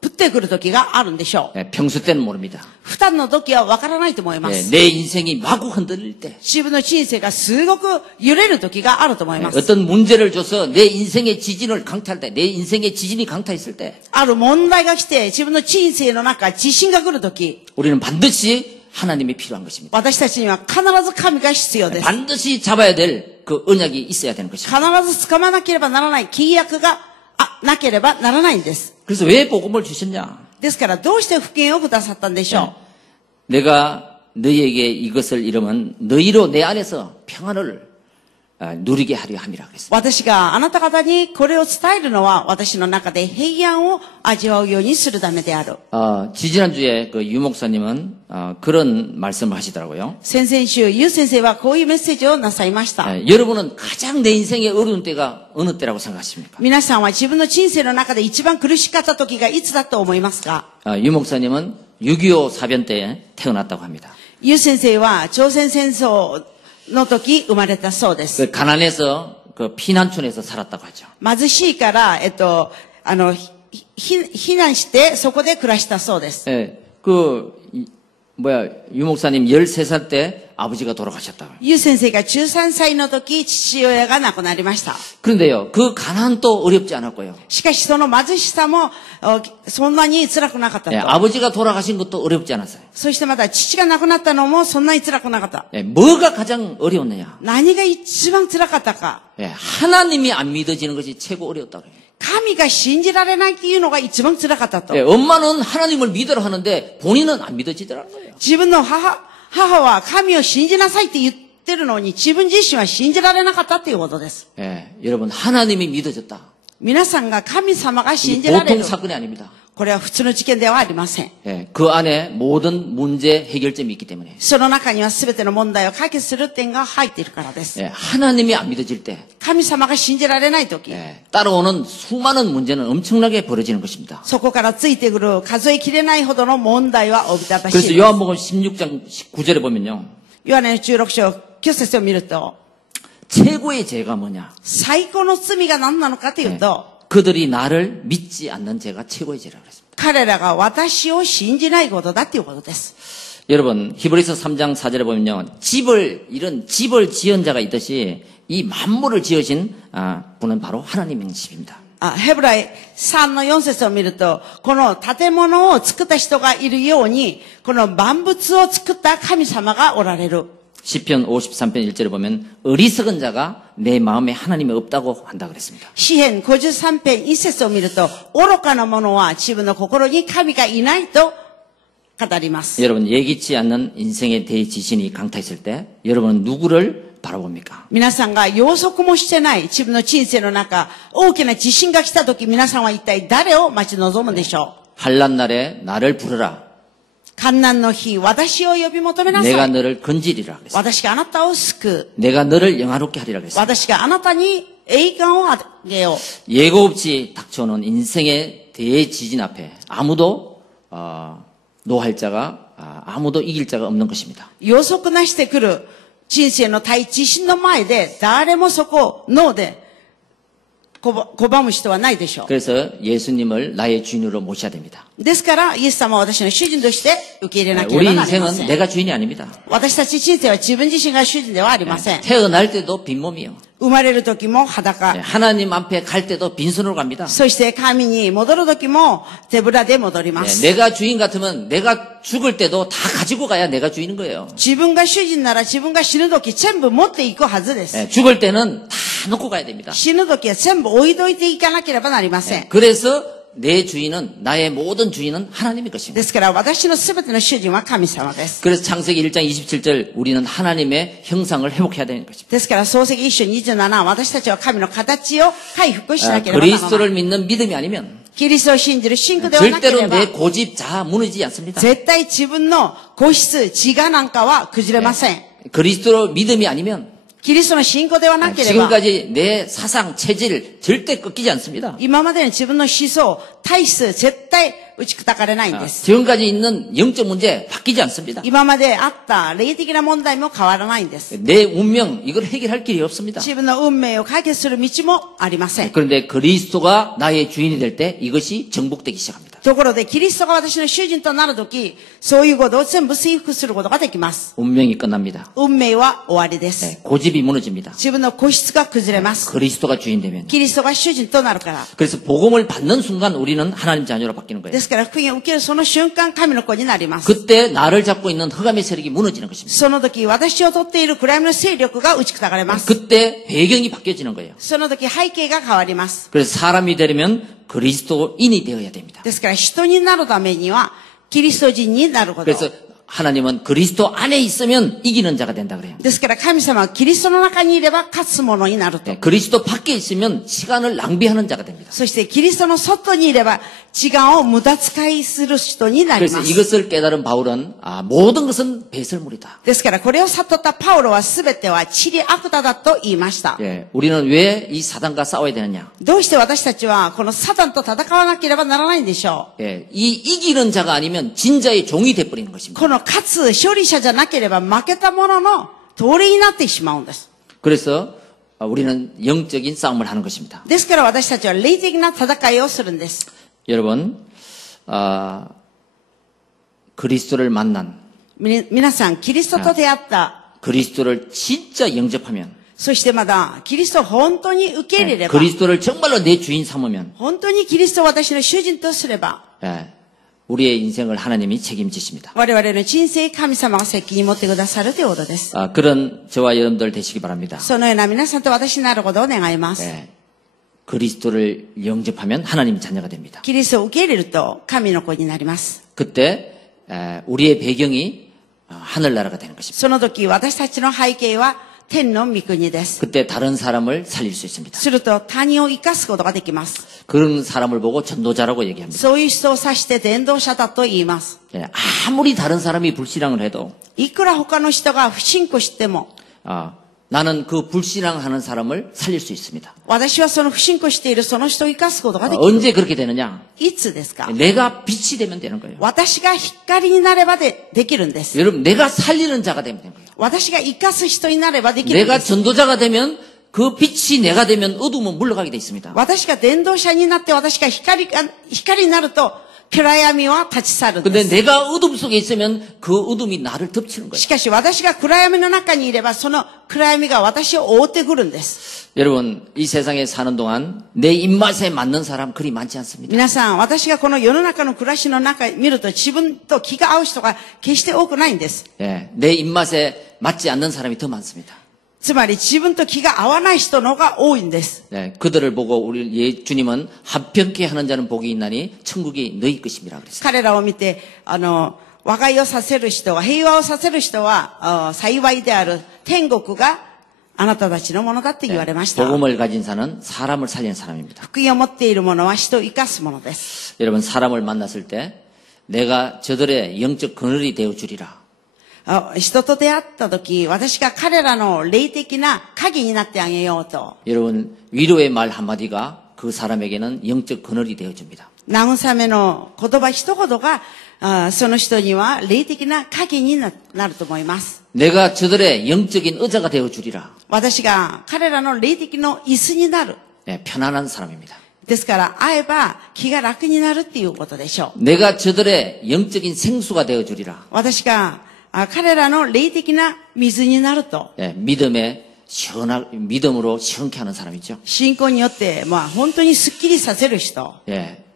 降ってくる時があるんでしょう。 평소 때는 모릅니다. 負担の時はわからないと思います。 내 인생이 마구 흔들릴 때 自分の人生がすごく揺れる時があると思います。 어떤 문제를 줘서 내 인생의 지진을 강타할 때, 내 인생의 지진이 강타했을 때 ある問題が来て、自分の人生の中、地震が来る時、 우리는 반드시 하나님이 필요한 것입니다. 私たちには必ず神が必要です。 반드시 잡아야 될 그 언약이 있어야 되는 必 것입니다. ず掴まなければならない契約がなければならないんです。 그래서 왜 복음을 주셨냐? ですからどうして福音をくださったんでしょう。 내가 너희에게 이것을 이루면 너희로 내 안에서 평안을 누리게 하려 함이라 그랬습니다. 私があなた方にこれを伝えるのは私の中で平安を味わうようにするためである。 지지난주에 그 유 목사님은 그런 말씀을 하시더라고요. 先々週、ユウ先生はこういうメッセージをなさいました。 여러분은 가장 내 인생의 어려운 때가 어느 때라고 생각하십니까? 皆さんは自分の人生の中で一番苦しかった時がいつだと思いますか？ 유 목사님은 6.25 사변 때에 태어났다고 합니다. ユウ先生は朝鮮戦争の時生まれたそうです。 그 가난해서 그 피난촌에서 살았다고 하죠. 貧しいから、避難してそこで暮らしたそうです。 그 유 목사님 13살 때 아버지가 돌아가셨다. ユウ先生が13歳の時、父親が亡くなりました。 그런데요, 그 가난도 어렵지 않았고요. しかしその貧しさも、そんなに辛くなかった 예, と。 아버지가 돌아가신 것도 어렵지 않았어요. そしてまた父が亡くなったのもそんなに辛くなかった。 예, 뭐가 가장 어려웠느냐? 何が一番辛かったか。 예, 하나님이 안 믿어지는 것이 최고 어려웠다 그래요. 神が信じられないっていうのが一番辛かったと。 예, 엄마는 하나님을 믿으라 하는데 본인은 안 믿어지더라는 거예요. 自分の母は神を信じなさいって言ってるのに自分自身は信じられなかったっていうことです。 예, 여러분 하나님이 믿어졌다. 皆さんが神様が 이 信じられ 보통 る。 사건이 아닙니다. これは普通の事件ではありません。 예, 그 안에 모든 문제 해결점이 있기 때문에 その中には全ての問題を解決する点が入っているからです。 예, 하나님이 안 믿어질 때 神様が信じられないとき、 예, 따라오는 수많은 문제는 엄청나게 벌어지는 것입니다. そこからついてくる数えきれないほどの問題はおびただしい 그래서 です。 요한복음 16장 19절에 보면요. ヨハネの16章9節を見ると、 최고의 죄가 뭐냐? 最高の罪が何なのかというと、 그들이 나를 믿지 않는 죄가 최고의 죄라고 그랬습니다. 彼らが私を信じないことだっていうことです。 여러분 히브리서 3장 4절에 보면요. 이런 집을 지은 자가 있듯이 이 만물을 지으신 분은 바로 하나님이십니다. ヘブライ3の4節を見ると、この建物を作った人がいるように、この万物を作った神様がおられる。 시편 53편 1절에 보면 어리석은 자가 내 마음에 하나님이 없다고 한다 그랬습니다. 詩編53編1節を見ると、愚かな者は自分の心に神がいないと語ります。 여러분 예기치 않는 인생의 대지신이 강타했을 때 여러분은 누구를 바라봅니까? 皆さんが予測もしてない自分の人生の中、大きな地震が来た時、皆さんは一体誰を待ち望むでしょう。 환난 날에 나를 부르라. 患難の日、私を呼び求めなさ 내가 い。 너를 건지리라 그랬습니다. 私があなたを救う。 내가 너를 영화롭게 하리라 그랬습니다. 私があなたに栄冠をあげよう。 예고 없이 닥쳐오는 인생의 대지진 앞에 아무도 노할 자가 아무도 이길 자가 없는 것입니다. 予測なしてくる人生の大地震の前で、誰もそこをノーで拒む人はないでしょう。 그래서 예수님을 나의 주인으로 모셔야 됩니다. ですから、イエス様は私の主人として受け入れなけれ 우리 ばなりませ 인생은 ん。 내가 주인이 아닙니다. 私たち人生は自分自身が主人ではありません。 태어날 때도 빈몸이요. 生まれる時も裸。 하나님 앞에 갈 때도 빈손으로 갑니다. そして神に戻る時も手ぶらで戻ります。 내가 주인 같으면 내가 죽을 때도 다 가지고 가야 내가 주인인 거예요. 自分が主人なら自分が死ぬ時全部持っていくはずです。 죽을 때는 다 놓고 가야 됩니다. 死ぬ時は全部置いといていかなければなりません。 그래서 내 주인은 나의 모든 주인은 하나님의 것입니다. ですから私のすべての主人は神様です。 그래서 창세기 1장 27절 우리는 하나님의 형상을 회복해야 되는 것입니다. ですから創世記1章27、私たちは神の形を回復しなければならない。 그리스도를 믿는 믿음이 아니면 キリストを信じる信仰ではなけ 절대로 れば 내 고집 자아 무너지지 않습니다. 絶対自分の個室、自我なんかは崩れません。 그리스도 믿음이 아니면 キリストの信仰ではなければ 지금까지 내 사상 체질 절대 꺾이지 않습니다. 今までの自分の思想、体質、絶対打ち砕かれないんです。 지금까지 있는 영적 문제 바뀌지 않습니다. 今まであった霊的な問題も変わらないんです。 내 운명 이걸 해결할 길이 없습니다. 自分の運命を解決する道もありません。 그런데 그리스도가 나의 주인이 될 때 이것이 정복되기 시작합니다. ところで、キリストが私の主人となるとき、そういうことを全部征服することができます。 운명이 끝납니다. 運命は終わりです。 고집이 무너집니다. 自分の個室が崩れます。 그리스도가 주인 되면. キリストが主人となるから。 그래서 복음을 받는 순간 우리는 하나님 자녀로 바뀌는 거예요. ですから、福音を受けるその瞬間、神の子になります。 그때 나를 잡고 있는 흑암의 세력이 무너지는 것입니다. その時、私を取っている暗闇の勢力が打ち砕かれます。 그때 배경이 바뀌어지는 거예요. その時、背景が変わります。 그래서 사람이 되려면 그리스도인이 되어야 됩니다. ですから、人になるためには、キリスト人になること。 그래서 하나님은 그리스도 안에 있으면 이기는 자가 된다 그래요. ですから、神様はキリストの中にいれば勝つ者になると。 그리스도 밖에 있으면 시간을 낭비하는 자가 됩니다. そして、キリストの外にいれば、時間を無駄遣いする人になり 그래서 ます。 이것을 깨달은 바울은 모든 것은 배설물이다. ですから、これを悟ったパウロは全ては塵悪だと言いました。 예, 우리는 왜 이 사단과 싸워야 되느냐? どうして私たちはこのサタンと戦わなければならないんでしょ 예, 이 이기는 자가 아니면 진자의 종이 돼버리는 う。 것입니다. この勝つ勝利者じゃなければ負けた者の奴隷になってしまうんです。 그래서 우리는 영적인 싸움을 하는 것입니다. ですから私たちは霊的な戦いをするんです。 여러분, 그리스도를 만난 皆さん、キリストと出会った。 그리스도를 진짜 영접하면 そしてまだ、キリストを本当に受け入れれば、 그리스도를 정말로 내 주인 삼으면 本当にキリストを私の主人とすれば、 우리의 인생을 하나님이 책임지십니다. 我々の人生、神様が責任を持ってくださるということです。 그런 저와 여러분들 되시기 바랍니다. そのような皆さんと私になることを願います。 그리스도를 영접하면 하나님의 자녀가 됩니다. キリストを受け入れると神の子になります。 그때 우리의 배경이 하늘나라가 되는 것입니다. その時、私たちの背景は天の御国です。 그때 다른 사람을 살릴 수 있습니다. すると他人を生かすことができます。 그런 사람을 보고 전도자라고 얘기합니다. そういう人を指して伝道者だと言います。 아무리 다른 사람이 불신앙을 해도 いくら他の人が不信仰しても、 나는 그 불신앙하는 사람을 살릴 수 있습니다. 私はその不信仰しているその人を生かすことができる。 언제 그렇게 되느냐? いつですか？ 내가 빛이 되면 되는 거예요. 私が光になればできるんです。 여러분, 내가 살리는 자가 되면 되는 거예요. 私が生かす人になればできるん 내가 です。 전도자가 되면 그 빛이 내가 되면 어둠은 물러가게 돼 있습니다. 私が伝道者になって私が光になると暗闇は立ち去るんで 근데 す。 내가 어둠 속에 있으면 그 어둠이 나를 덮치는 거예요. しかし私が暗闇の中にいればその暗闇が私を覆ってくるんです。 여러분, 이 세상에 사는 동안 내 입맛에 맞는 사람 그리 많지 않습니다. 皆さん、私がこの世の中の暮らしの中見ると自分と気が合う人が決して多くないんです。 내 입맛에 맞지 않는 사람이 더 많습니다. つまり自分と気が合わない人の方が多いんです。 그들을 보고 우리 주님은 합평케 하는 자는 복이 있나니 천국이 너희 것입니다. 그랬어요. 彼らを見て、和解をさせる人は、平和をさせる人は、幸いである天国があなたたちのものだって言われました。 복음을 가진 자는 사람을 살리는 사람입니다. 福音を持っている者は人を生かすものです。 여러분, 사람을 만났을 때 내가 저들의 영적 그늘이 되어 주리라. 人と出会った時、私が彼らの霊的な鍵になってあげようと。 여러분, 위로의 말 한마디가 그 사람에게는 영적 그늘이 되어 줍니다. 慰めの言葉一言が、その人には霊的な鍵になると思います。 내가 저들의 영적인 의자가 되어 주리라. 私が彼らの霊的の椅子になる。 편안한 사람입니다. ですから会えば気が楽になるっていうことでしょう。 내가 저들의 영적인 생수가 되어 주리라. 私が彼らの霊的な水になると。 믿음으로 시원케 하는 사람이죠. 信仰によって、本当にスッキリさせる人。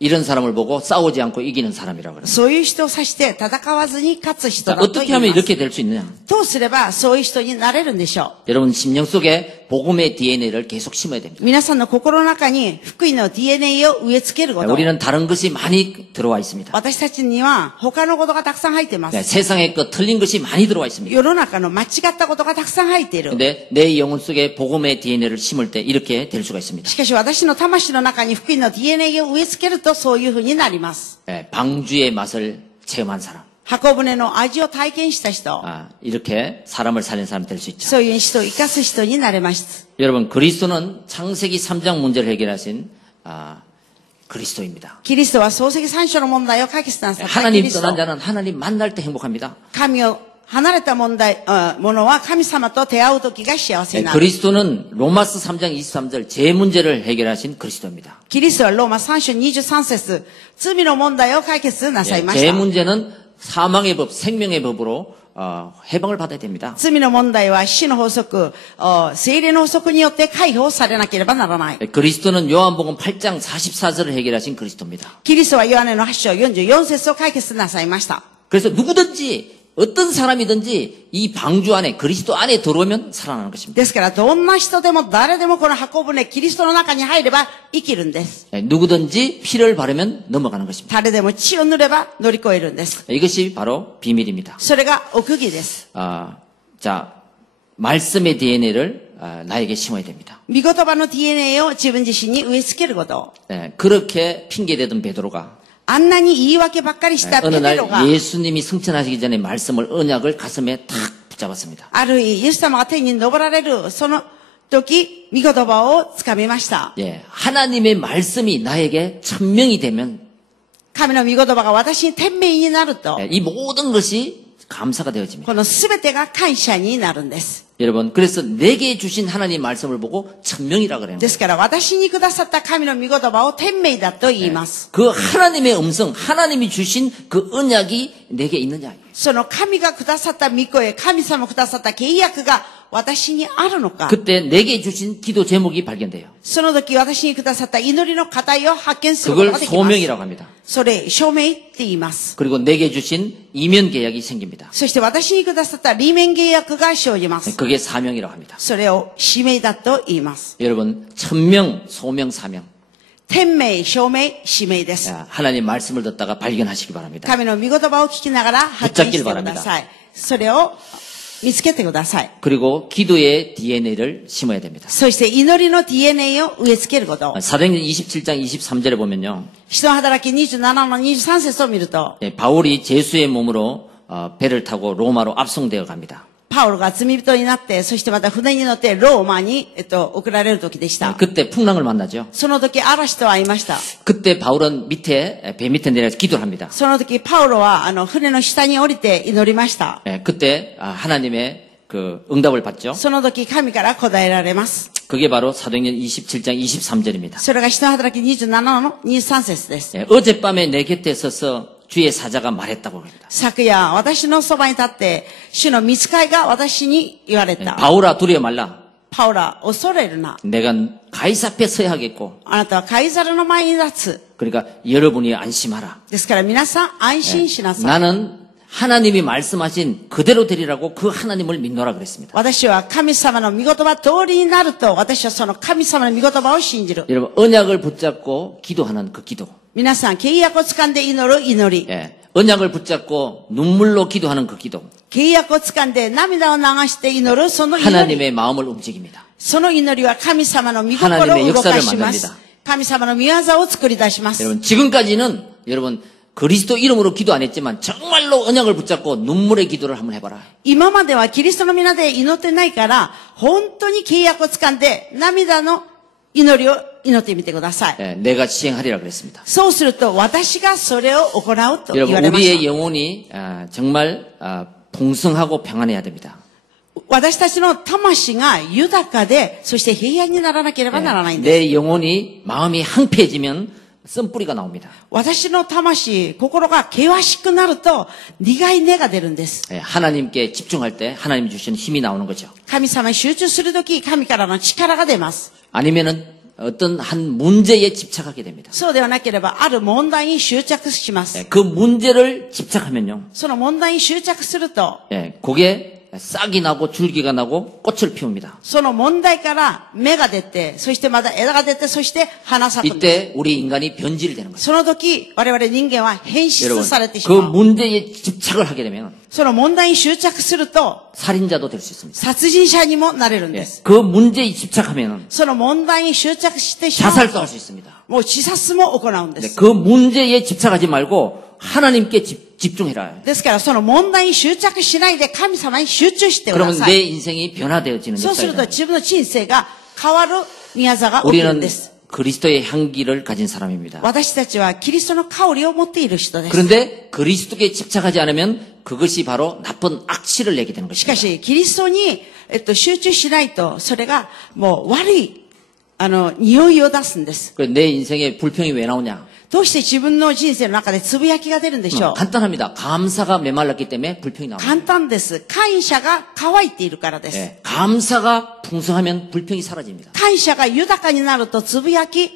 이런 사람을 보고 싸우지 않고 이기는 사람이라고 그래요. そういう人を指して戦わずに勝つ人だと 어떻게 言い 하면 ます。 이렇게 될 수 있느냐? どうすればそういう人になれるんでしょう。 여러분 심령 속에 복음의 DNA를 계속 심어야 됩니다. 皆さんの心の中に福音の DNA を植え付けること。 우리는 다른 것이 많이 들어와 있습니다. 私たちには他のことがたくさん入っています。 세상의 것 틀린 것이 많이 들어와 있습니다. 世の中の間違ったことがたくさん入っている。 근데 내 영혼 속에 복음의 DNA를 심을 때 이렇게 될 수가 있습니다. しかし私の魂の中に福音の DNA を植え付けるとそういうふうになります。 방주의 맛을 체험한 사람. 箱舟の味を体験した人。 이렇게 사람을 살린 사람 될 수 있죠. そういう人を生かす人になれます。 여러분 그리스도는 창세기 3장 문제를 해결하신 그리스도입니다. キリストは創世記3章の問題を解決なさったキ 하나님 リスト。 떠난 자는 하나님 만날 때 행복합니다. 神を離れたものは神様と出会う時が幸せになる。 그리스도는 로마스 3장 23절 제 문제를 해결하신 그리스도입니다. キリストはローマ3章23節、罪の問題を解決なさいまし 제 た。 문제는 사망의 법, 생명의 법으로 해방을 받아야 됩니다. 罪の問題は死の法則、聖霊の法則によって解放されなければならない。 그리스도는 요한복음 8장 44절을 해결하신 그리스도입니다. キリストはヨハネの8章44節を解決なさいました。 그래서 누구든지 어떤 사람이든지 이 방주 안에 그리스도 안에 들어오면 살아나는 것입니다. ですからどんな人でも誰でもこの箱舟キリストの中に入れば生きるんです。 누구든지 피를 바르면 넘어가는 것입니다. 誰でも血を塗れば乗り越えるんです。 이것이 바로 비밀입니다. それが奥義です。 자, 말씀의 DNA를 나에게 심어야 됩니다. 御言葉の DNA を自分自身に植え付けること。 그렇게 핑계대던 베드로가 あんなに言い訳ばっかりしたペ 어느 テロが 날 예수님이 승천하시기 전에 말씀을 언약을 가슴에 탁 붙잡았습니다. ある日イエス様が天に昇られるその時御言葉をつかみました。 하나님의 말씀이 나에게 천명이 되면 神の御言葉が私に天命になると 이 모든 것이 감사가 되어집니다. この全てが感謝になるんです。 여러분 그래서 내게 주신 하나님 말씀을 보고 천명이라 그래요. ですから私にくださった神の御言葉を天命だと言います。 그 하나님의 음성, 하나님이 주신 그 언약이 내게 있느냐. その神がくださった御声、神様くださった契約が私にあるのか。 그때 내게 주신 기도 제목이 발견돼요. その時私にくださった祈りの課題を発見すること 그걸 ができます。 소명이라고 합니다. それ、証明って言います。 그리고 내게 주신 이면 계약이 생깁니다. そして私にくださった利面契約が生じます。 그게 사명이라고 합니다. それを使命だと言います。 여러분, 천명, 소명, 사명. 天命、証明、使命です。 하나님 말씀을 듣다가 발견하시기 바랍니다. 神の御言葉を聞きながら発見してください。それを見つけてください。 그리고 기도의 DNA를 심어야 됩니다. そして祈りの DNA を植え付けること。 사도행전 27장 23절에 보면요. 人の働き27の23節を見ると、 바울이 제수의 몸으로 배를 타고 로마로 압송되어 갑니다. パウロが罪人になって、そしてまた船に乗ってローマに、送られる時でした。 그때 풍랑을 만나죠. その時嵐と会いました。 그때 바울은 배 밑에 내려서 기도를 합니다. その時パウロは船の下に降りて祈りました。 그때 하나님의 그 응답을 받죠. その時神から答えられます。 그게 바로 사도행전 27장 23절입니다. それが人の働き27の23節です。 어젯밤에 내 곁에 서서 주의 사자가 말했다고 합니다. 昨夜、私のそばに立って、主の御使いが私に言われた。 바울아 두려워 말라. パウラ、恐れるな。 내가 가이사 앞에 서야 하겠고. あなたはカイザルの前に立つ。 그러니까 여러분이 안심하라. ですから皆さん安心しなさい。 나는 하나님이 말씀하신 그대로 되리라고 그 하나님을 믿노라 그랬습니다. 私は神様の御言葉通りになると、私はその神様の御言葉を信じる。 여러분 언약을 붙잡고 기도하는 그 기도. 皆さん、契約を掴んで祈る祈り。 언약을 붙잡고 눈물로 기도하는 그 기도. 契約を掴んで涙を流して祈るその祈り。 하나님의 마음을 움직입니다. その祈りは神様の御心を動かします。神様の御業を作り出します。 여러분 지금까지는 여러분 그리스도 이름으로 기도 안 했지만 정말로 언약을 붙잡고 눈물의 기도를 한번 해봐라. 今まではキリストの皆で祈ってないから、本当に契約を掴んで涙の祈りを祈ってみてください。 내가 시행하리라 그랬습니다. そうすると私がそれを行うと言わ 여러분 れまし 우리의 た。 영혼이 정말 풍성하고 평안해야 됩니다. 私たちの魂が豊かで、そして平安にならなければならないんです。 내 영혼이 마음이 황폐해지면 썬뿌리가 나옵니다. 私の魂、心が険しくなると苦い根が出るんです。 하나님께 집중할 때 하나님 주시는 힘이 나오는 거죠. 神様に集中するとき、神からの力が出ます。 아니면은 어떤 한 문제에 집착하게 됩니다. そうではなければ、ある問題に執着します。 그 문제를 집착하면요. その問題に執着すると、 그게 싹이 나고 줄기가 나고 꽃을 피웁니다. その問題から芽が出て、そしてまた枝が出て、そして花咲くんです。 이때 우리 인간이 변질되는 거예요. その時、我々人間は変質 여러분, されてし 그 まう。 문제에 집착을 하게 되면 その問題に執着すると、 살인자도 될 수 있습니다. 殺人者にもなれるんです。 그 문제에 집착하면 その問題に執着してしまう。 자살도 할 수 있습니다. もう自殺も行うんです。 그 문제에 집착하지 말고 하나님께 집중해라. ですから、その問題に執着しないで神様に集中してくだ 그러면 さ 내 い。 인생이 변화되어지는 そうすると 역사입니다. 自分の人生が変わる宮座が起きるん 우리는 です。 그리스도의 향기를 가진 사람입니다. 私たちはキリストの香りを持っている人です。 그런데 그리스도께 집착하지 않으면 그것이 바로 나쁜 악취를 내게 되는 しか 것입니다. し、キリストに、集中しないと、それがもう悪い、匂いを出すんです。 내 인생에 불평이 왜 나오냐? どうして自分の人生の中でつぶやきが出るんでしょう。 간단합니다. 감사가 메말랐기 때문에 불평이 나옵니다. 簡単です。感謝が乾いているからです。 감사가 풍성하면 불평이 사라집니다. 感謝が豊かになるとつぶやき、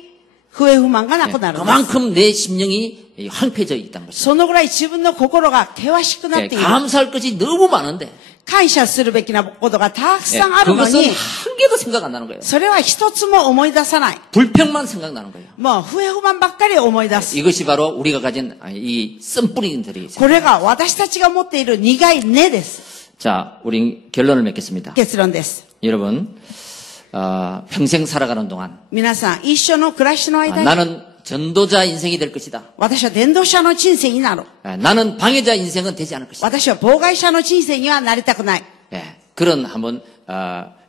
不平不満がなくなるんです。 그만큼 내 심령이 황폐해져 있다는 것입니다. そのぐらい自分の心が険しくなっている。 감사할 것이 너무 많은데 感謝するべきなことがたくさんあるの 그것은 に、 한 개도 생각 안 나는 거예요. それは一つも思い出さない。 불평만 생각나는 거예요. もう不平不満ばっかり思い出す。 이것이 바로 우리가 가진 이 쓴뿌리들이 これが私たちが持っている苦い根です。 자, 우리 결론을 맺겠습니다. 結論です。 여러분, 평생 살아가는 동안 皆さん、一緒の暮らしの間に、 나는 전도자 인생이 될 것이다. 私は伝道者の人生になる。 나는 방해자 인생은 되지 않을 것이다. 私は妨害者の人生にはなりたくない。 그런 한번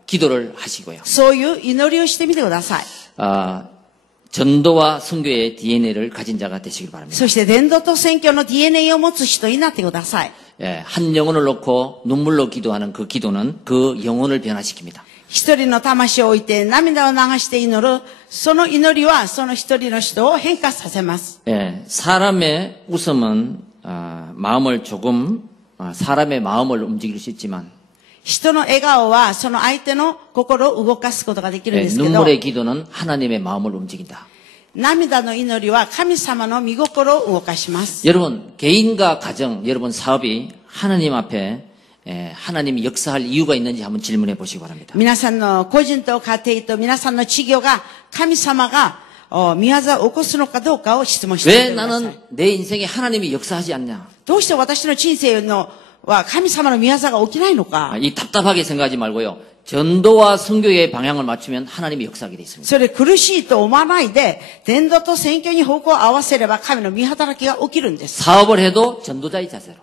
기도를 하시고요. そういう祈りをしてみてください。 전도와 선교의 DNA를 가진 자가 되시길 바랍니다. そして伝道と宣教の DNA を持つ人になってください。 한 영혼을 놓고 눈물로 기도하는 그 기도는 그 영혼을 변화시킵니다. 一人の魂を置いて涙を流して祈る、その祈りはその一人の人を変化させます。 사람의 웃음은 마음을 조금 사람의 마음을 움직일 수 있지만 人の笑顔はその相手の心を動かすことができるん 예, ですけど、 눈물의 기도는 하나님의 마음을 움직인다. 涙の祈りは神様の御心を動かします。 여러분 개인과 가정, 여러분 사업이 하나님 앞에 하나님이 역사할 이유가 있는지 한번 질문해 보시기 바랍니다. 皆さんの個人と家庭と皆さんの事業が神様が御業を起こすのかどうかを質問してみ 왜 てください。 나는 내 인생에 하나님이 역사하지 않냐? どうして私の人生のは神様の御業が起きないのか。 이 답답하게 생각하지 말고요. 전도와 선교의 방향을 맞추면 하나님이 역사하게 돼 있습니다. それ苦しいと思わないで、伝道と選挙に方向を合わせれば神の御働きが起きるんです。 사업을 해도 전도자의 자세로.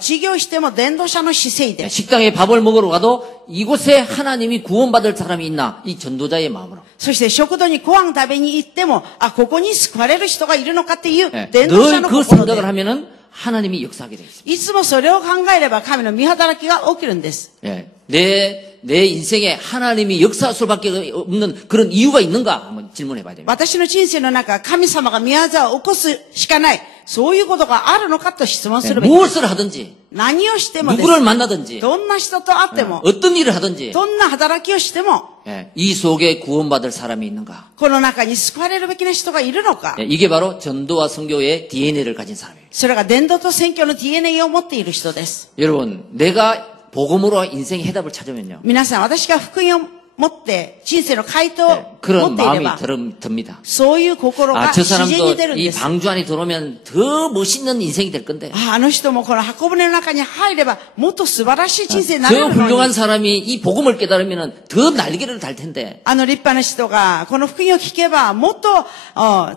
事業しても伝道者の姿勢で。 식당에 밥을 먹으러 가도 이곳에 하나님이 구원받을 사람이 있나? 이 전도자의 마음으로. そして食堂にご飯食べに行っても、ここに救われる人がいるのかっていう伝道者 늘 の 그 心 생각을 で。 하면은 하나님이 역사하게 돼 있습니다. いつもそれを考えれば神の御働きが起きるんです。 예. 내 인생에 하나님이 역사할 수밖에 없는 그런 이유가 있는가? 한번 질문해 봐야 됩니다. 私の人生の中、神様が御業を起こすしかない。そういうことがあるのかと質問す 예, るべきです。 무엇을 하든지, 何をしてもです。 누구를 만나든지, どんな人と会っても、 어떤 일을 하든지, どんな働きをしても、 예, 이 속에 구원받을 사람이 있는가? この中に救われるべきな人がいるのか。 예, 이게 바로 전도와 선교의 DNA를 가진 사람입니다. それが伝道と宣教の DNA を持っている人です。 여러분, 내가 복음으로 인생의 해답을 찾으면요. 皆さん、私が福音を持って人生の回答を 예, 持 그런 っていれ 마음이 ば、 듭니다. そういう心が 저 自然に 사람도 出るん 이 です。 방주 안에 들어오면 더 멋있는 인생이 될 건데. あの人もこの箱舟の中に入ればもっと素晴らしい人生にな 저 れるの 훌륭한 に。 사람이 이 복음을 깨달으면 더 날개를 달 텐데. 立派な人がこの福音を聞けばもっと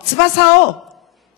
翼を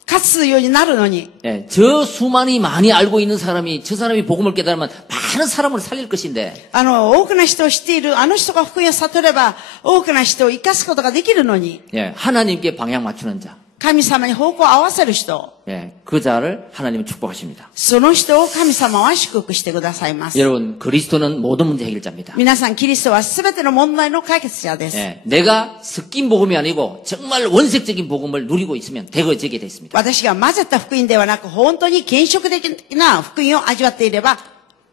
勝つようになるのに。 예, 저 수많이 많이 알고 있는 사람이 저 사람이 복음을 깨달으면 많은 사람을 살릴 것인데. 多くの人を知っているあの人が福音を悟れば多くの人を生かすことができるのに。 예, 하나님께 방향 맞추는 자. 神様に方向を合わせる人。 예, 그 자를 하나님은 축복하십니다. その人を神様は祝福してくださいます。 여러분, 그리스도는 모든 문제 해결자입니다. 皆さん、キリストは全ての問題の解決者です。 예, 내가 섞인 복음이 아니고 정말 원색적인 복음을 누리고 있으면 되게 돼 있습니다. 私が混ぜた福音ではなく、本当に原色的な福音を味わっていれば、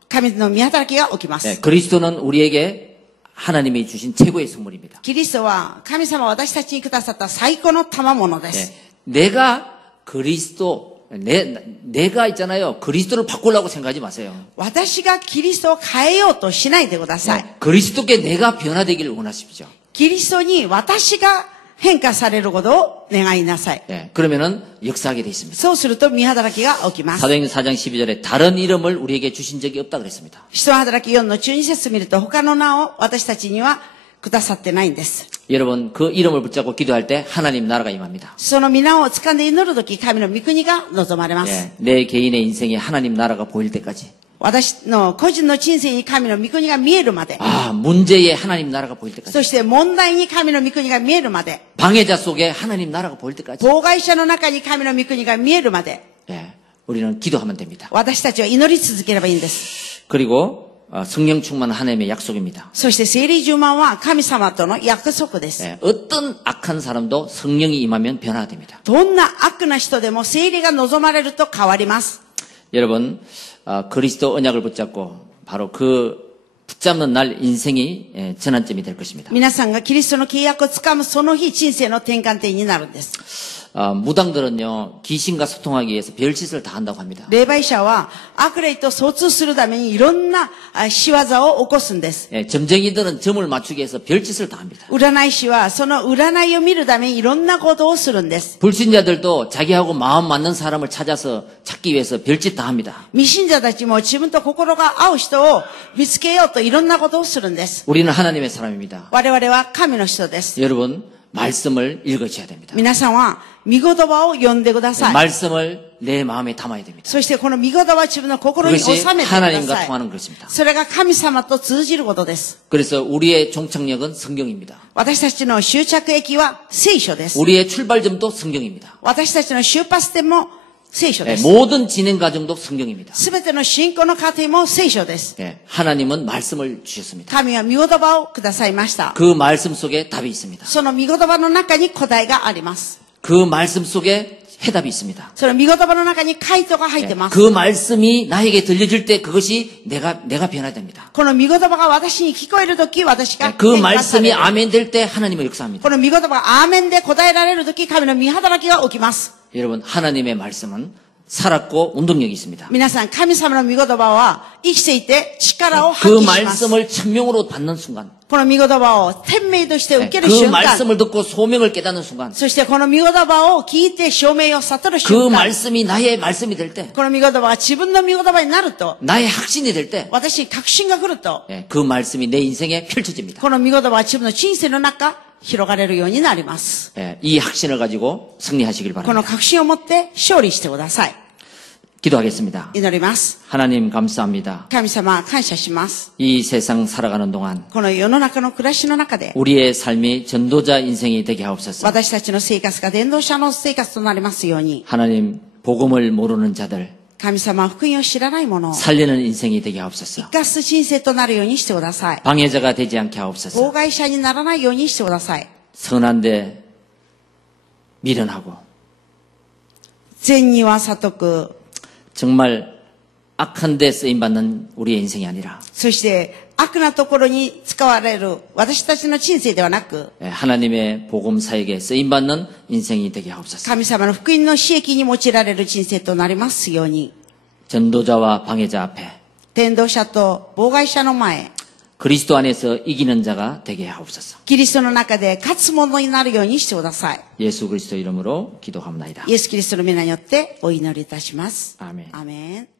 神の御働きが起きます。 예, 그리스도는 우리에게 하나님이 주신 최고의 선물입니다. キリストは神様が私たちにくださった最高の賜物です。 예, 내가 그리스도 내가 있잖아요. 그리스도를 바꾸려고 생각하지 마세요. 私がキリストを変えようとしないでください。 예, 그리스도께 내가 변화되기를 원하십시오. キリストに私が変化されることを願いなさい。 예, 그러면은 역사하게 돼 있습니다. そうすると御働きが起きます。 사도행전 4장 12절에 다른 이름을 우리에게 주신 적이 없다 그랬습니다. 使徒の働き4の12節見ると他の名を私たちにはくださってないんです。 여러분 그 이름을 붙잡고 기도할 때 하나님 나라가 임합니다. その皆を掴んで祈るとき、神の御国が望まれます。 예, 내 개인의 인생에 하나님 나라가 보일 때까지 私の個人の人生に神の御国が見えるまで、 문제에 하나님 나라가 보일 때까지 そして問題に神の御国が見えるまで、 방해자 속에 하나님 나라가 보일 때까지 妨害者の中に神の御国が見えるまで、 예, 우리는 기도하면 됩니다. 私たちは祈り続ければいいんです。 그리고 성령 충만한 하나님의 약속입니다. そして聖霊充満は神様との約束です。 예, 어떤 악한 사람도 성령이 임하면 변화가 됩니다. どんな悪な人でも聖霊が望まれると変わります。 여러분 그리스도 언약을 붙잡고 바로 그 붙잡는 날 인생이 전환점이 될 것입니다. 皆さんがキリストの契約をつかむその日、人生の転換点になるんです。 무당들은요 귀신과 소통하기 위해서 별짓을 다 한다고 합니다. 霊媒者は悪霊と疎通するためにいろんな仕業を起こすんです。 예, 점쟁이들은 점을 맞추기 위해서 별짓을 다 합니다. 占い師はその占いを見るためにいろんなことをするんです。 불신자들도 자기하고 마음 맞는 사람을 찾아서 찾기 위해서 별짓 다 합니다. 未信者たちも自分と心が合う人を見つけようといろんなことをするんです。 우리는 하나님의 사람입니다. 我々は神の人です。 여러분 말씀을 읽으셔야 됩니다. 皆さんは御言葉を読んでください。 말씀을 내 마음에 담아야 됩니다. そしてこの御言葉は自分の心に収 그것이 めてくだ 하나님과 さい。 통하는 것입니다. それが神様と通じることです。 그래서 우리의 종착역은 성경입니다. 私たちの終着駅は聖書です。 우리의 출발점도 성경입니다. 私たちの出発点も聖書 예, です。 모든 진행 과정도 성경입니다. すべての信仰の過程も聖書です。 예, 하나님은 말씀을 주셨습니다. 神は御言葉をくださいました。 그 말씀 속에 답이 있습니다. その御言葉の中に答えがあります。 그 말씀 속에 해답이 있습니다. その御言葉の中に回答が入ってます。 그 말씀이 나에게 들려질 때 그것이 내가 변화됩니다. この御言葉が私に聞こえるとき、私が 그 変化され 말씀이 る。 아멘 될 때 하나님은 역사합니다. この御言葉がアーメンで答えられるとき、神の御働きが起きます。 여러분, 하나님의 말씀은 살았고 운동력이 있습니다. 皆さん、神様の御言葉は生きていて力を発 그 揮します。 말씀을 천명으로 받는 순간, この御言葉を天命として受ける 그 瞬間、 말씀을 듣고 소명을 깨닫는 순간, そしてこの御言葉を聞いて証明を悟る 그 瞬間、 말씀이 나의 말씀이 될 때, この御言葉が自分の御言葉になると、 나의 확신이 될 때, 私に確信が来ると、 그 말씀이 내 인생에 펼쳐집니다. この御言葉は自分の人生の中、広がれるようになります。 이 확신을 가지고 승리하시길 この 바랍니다. 確信を持って勝利してください。 기도하겠습니다. 祈ります。 하나님 감사합니다. 神様、感謝します。 이 세상 살아가는 동안 この世の中の暮らしの中で、 우리의 삶이 전도자 인생이 되게 하옵소서. 私たちの生活が伝道者の生活となりますように、 하나님 복음을 모르는 자들 神様、福音を知らない者を 살리는 인생이 되게 하옵소서. 生かす人生となるようにしてください。 방해자가 되지 않게 하옵소서. 妨害者にならないようにしてください。 선한데 미련하고 善には悟く、 정말 악한 데 쓰임받는 우리의 인생이 아니라 そして悪なところに使われる私たちの人生ではなく、 하나님의 복음 사역에 쓰임받는 인생이 되게 하옵소서. 神様の福音の刺激に用いられる人生となりますように、 전도자와 방해자 앞에 伝道者と妨害者の前、 그리스도 안에서 이기는 자가 되게 하옵소서. キリストの中で勝つ者になるようにしてください。 예수 그리스도 이름으로 기도합니다. イエス・キリストの皆によってお祈りいたします。 아멘. アーメン。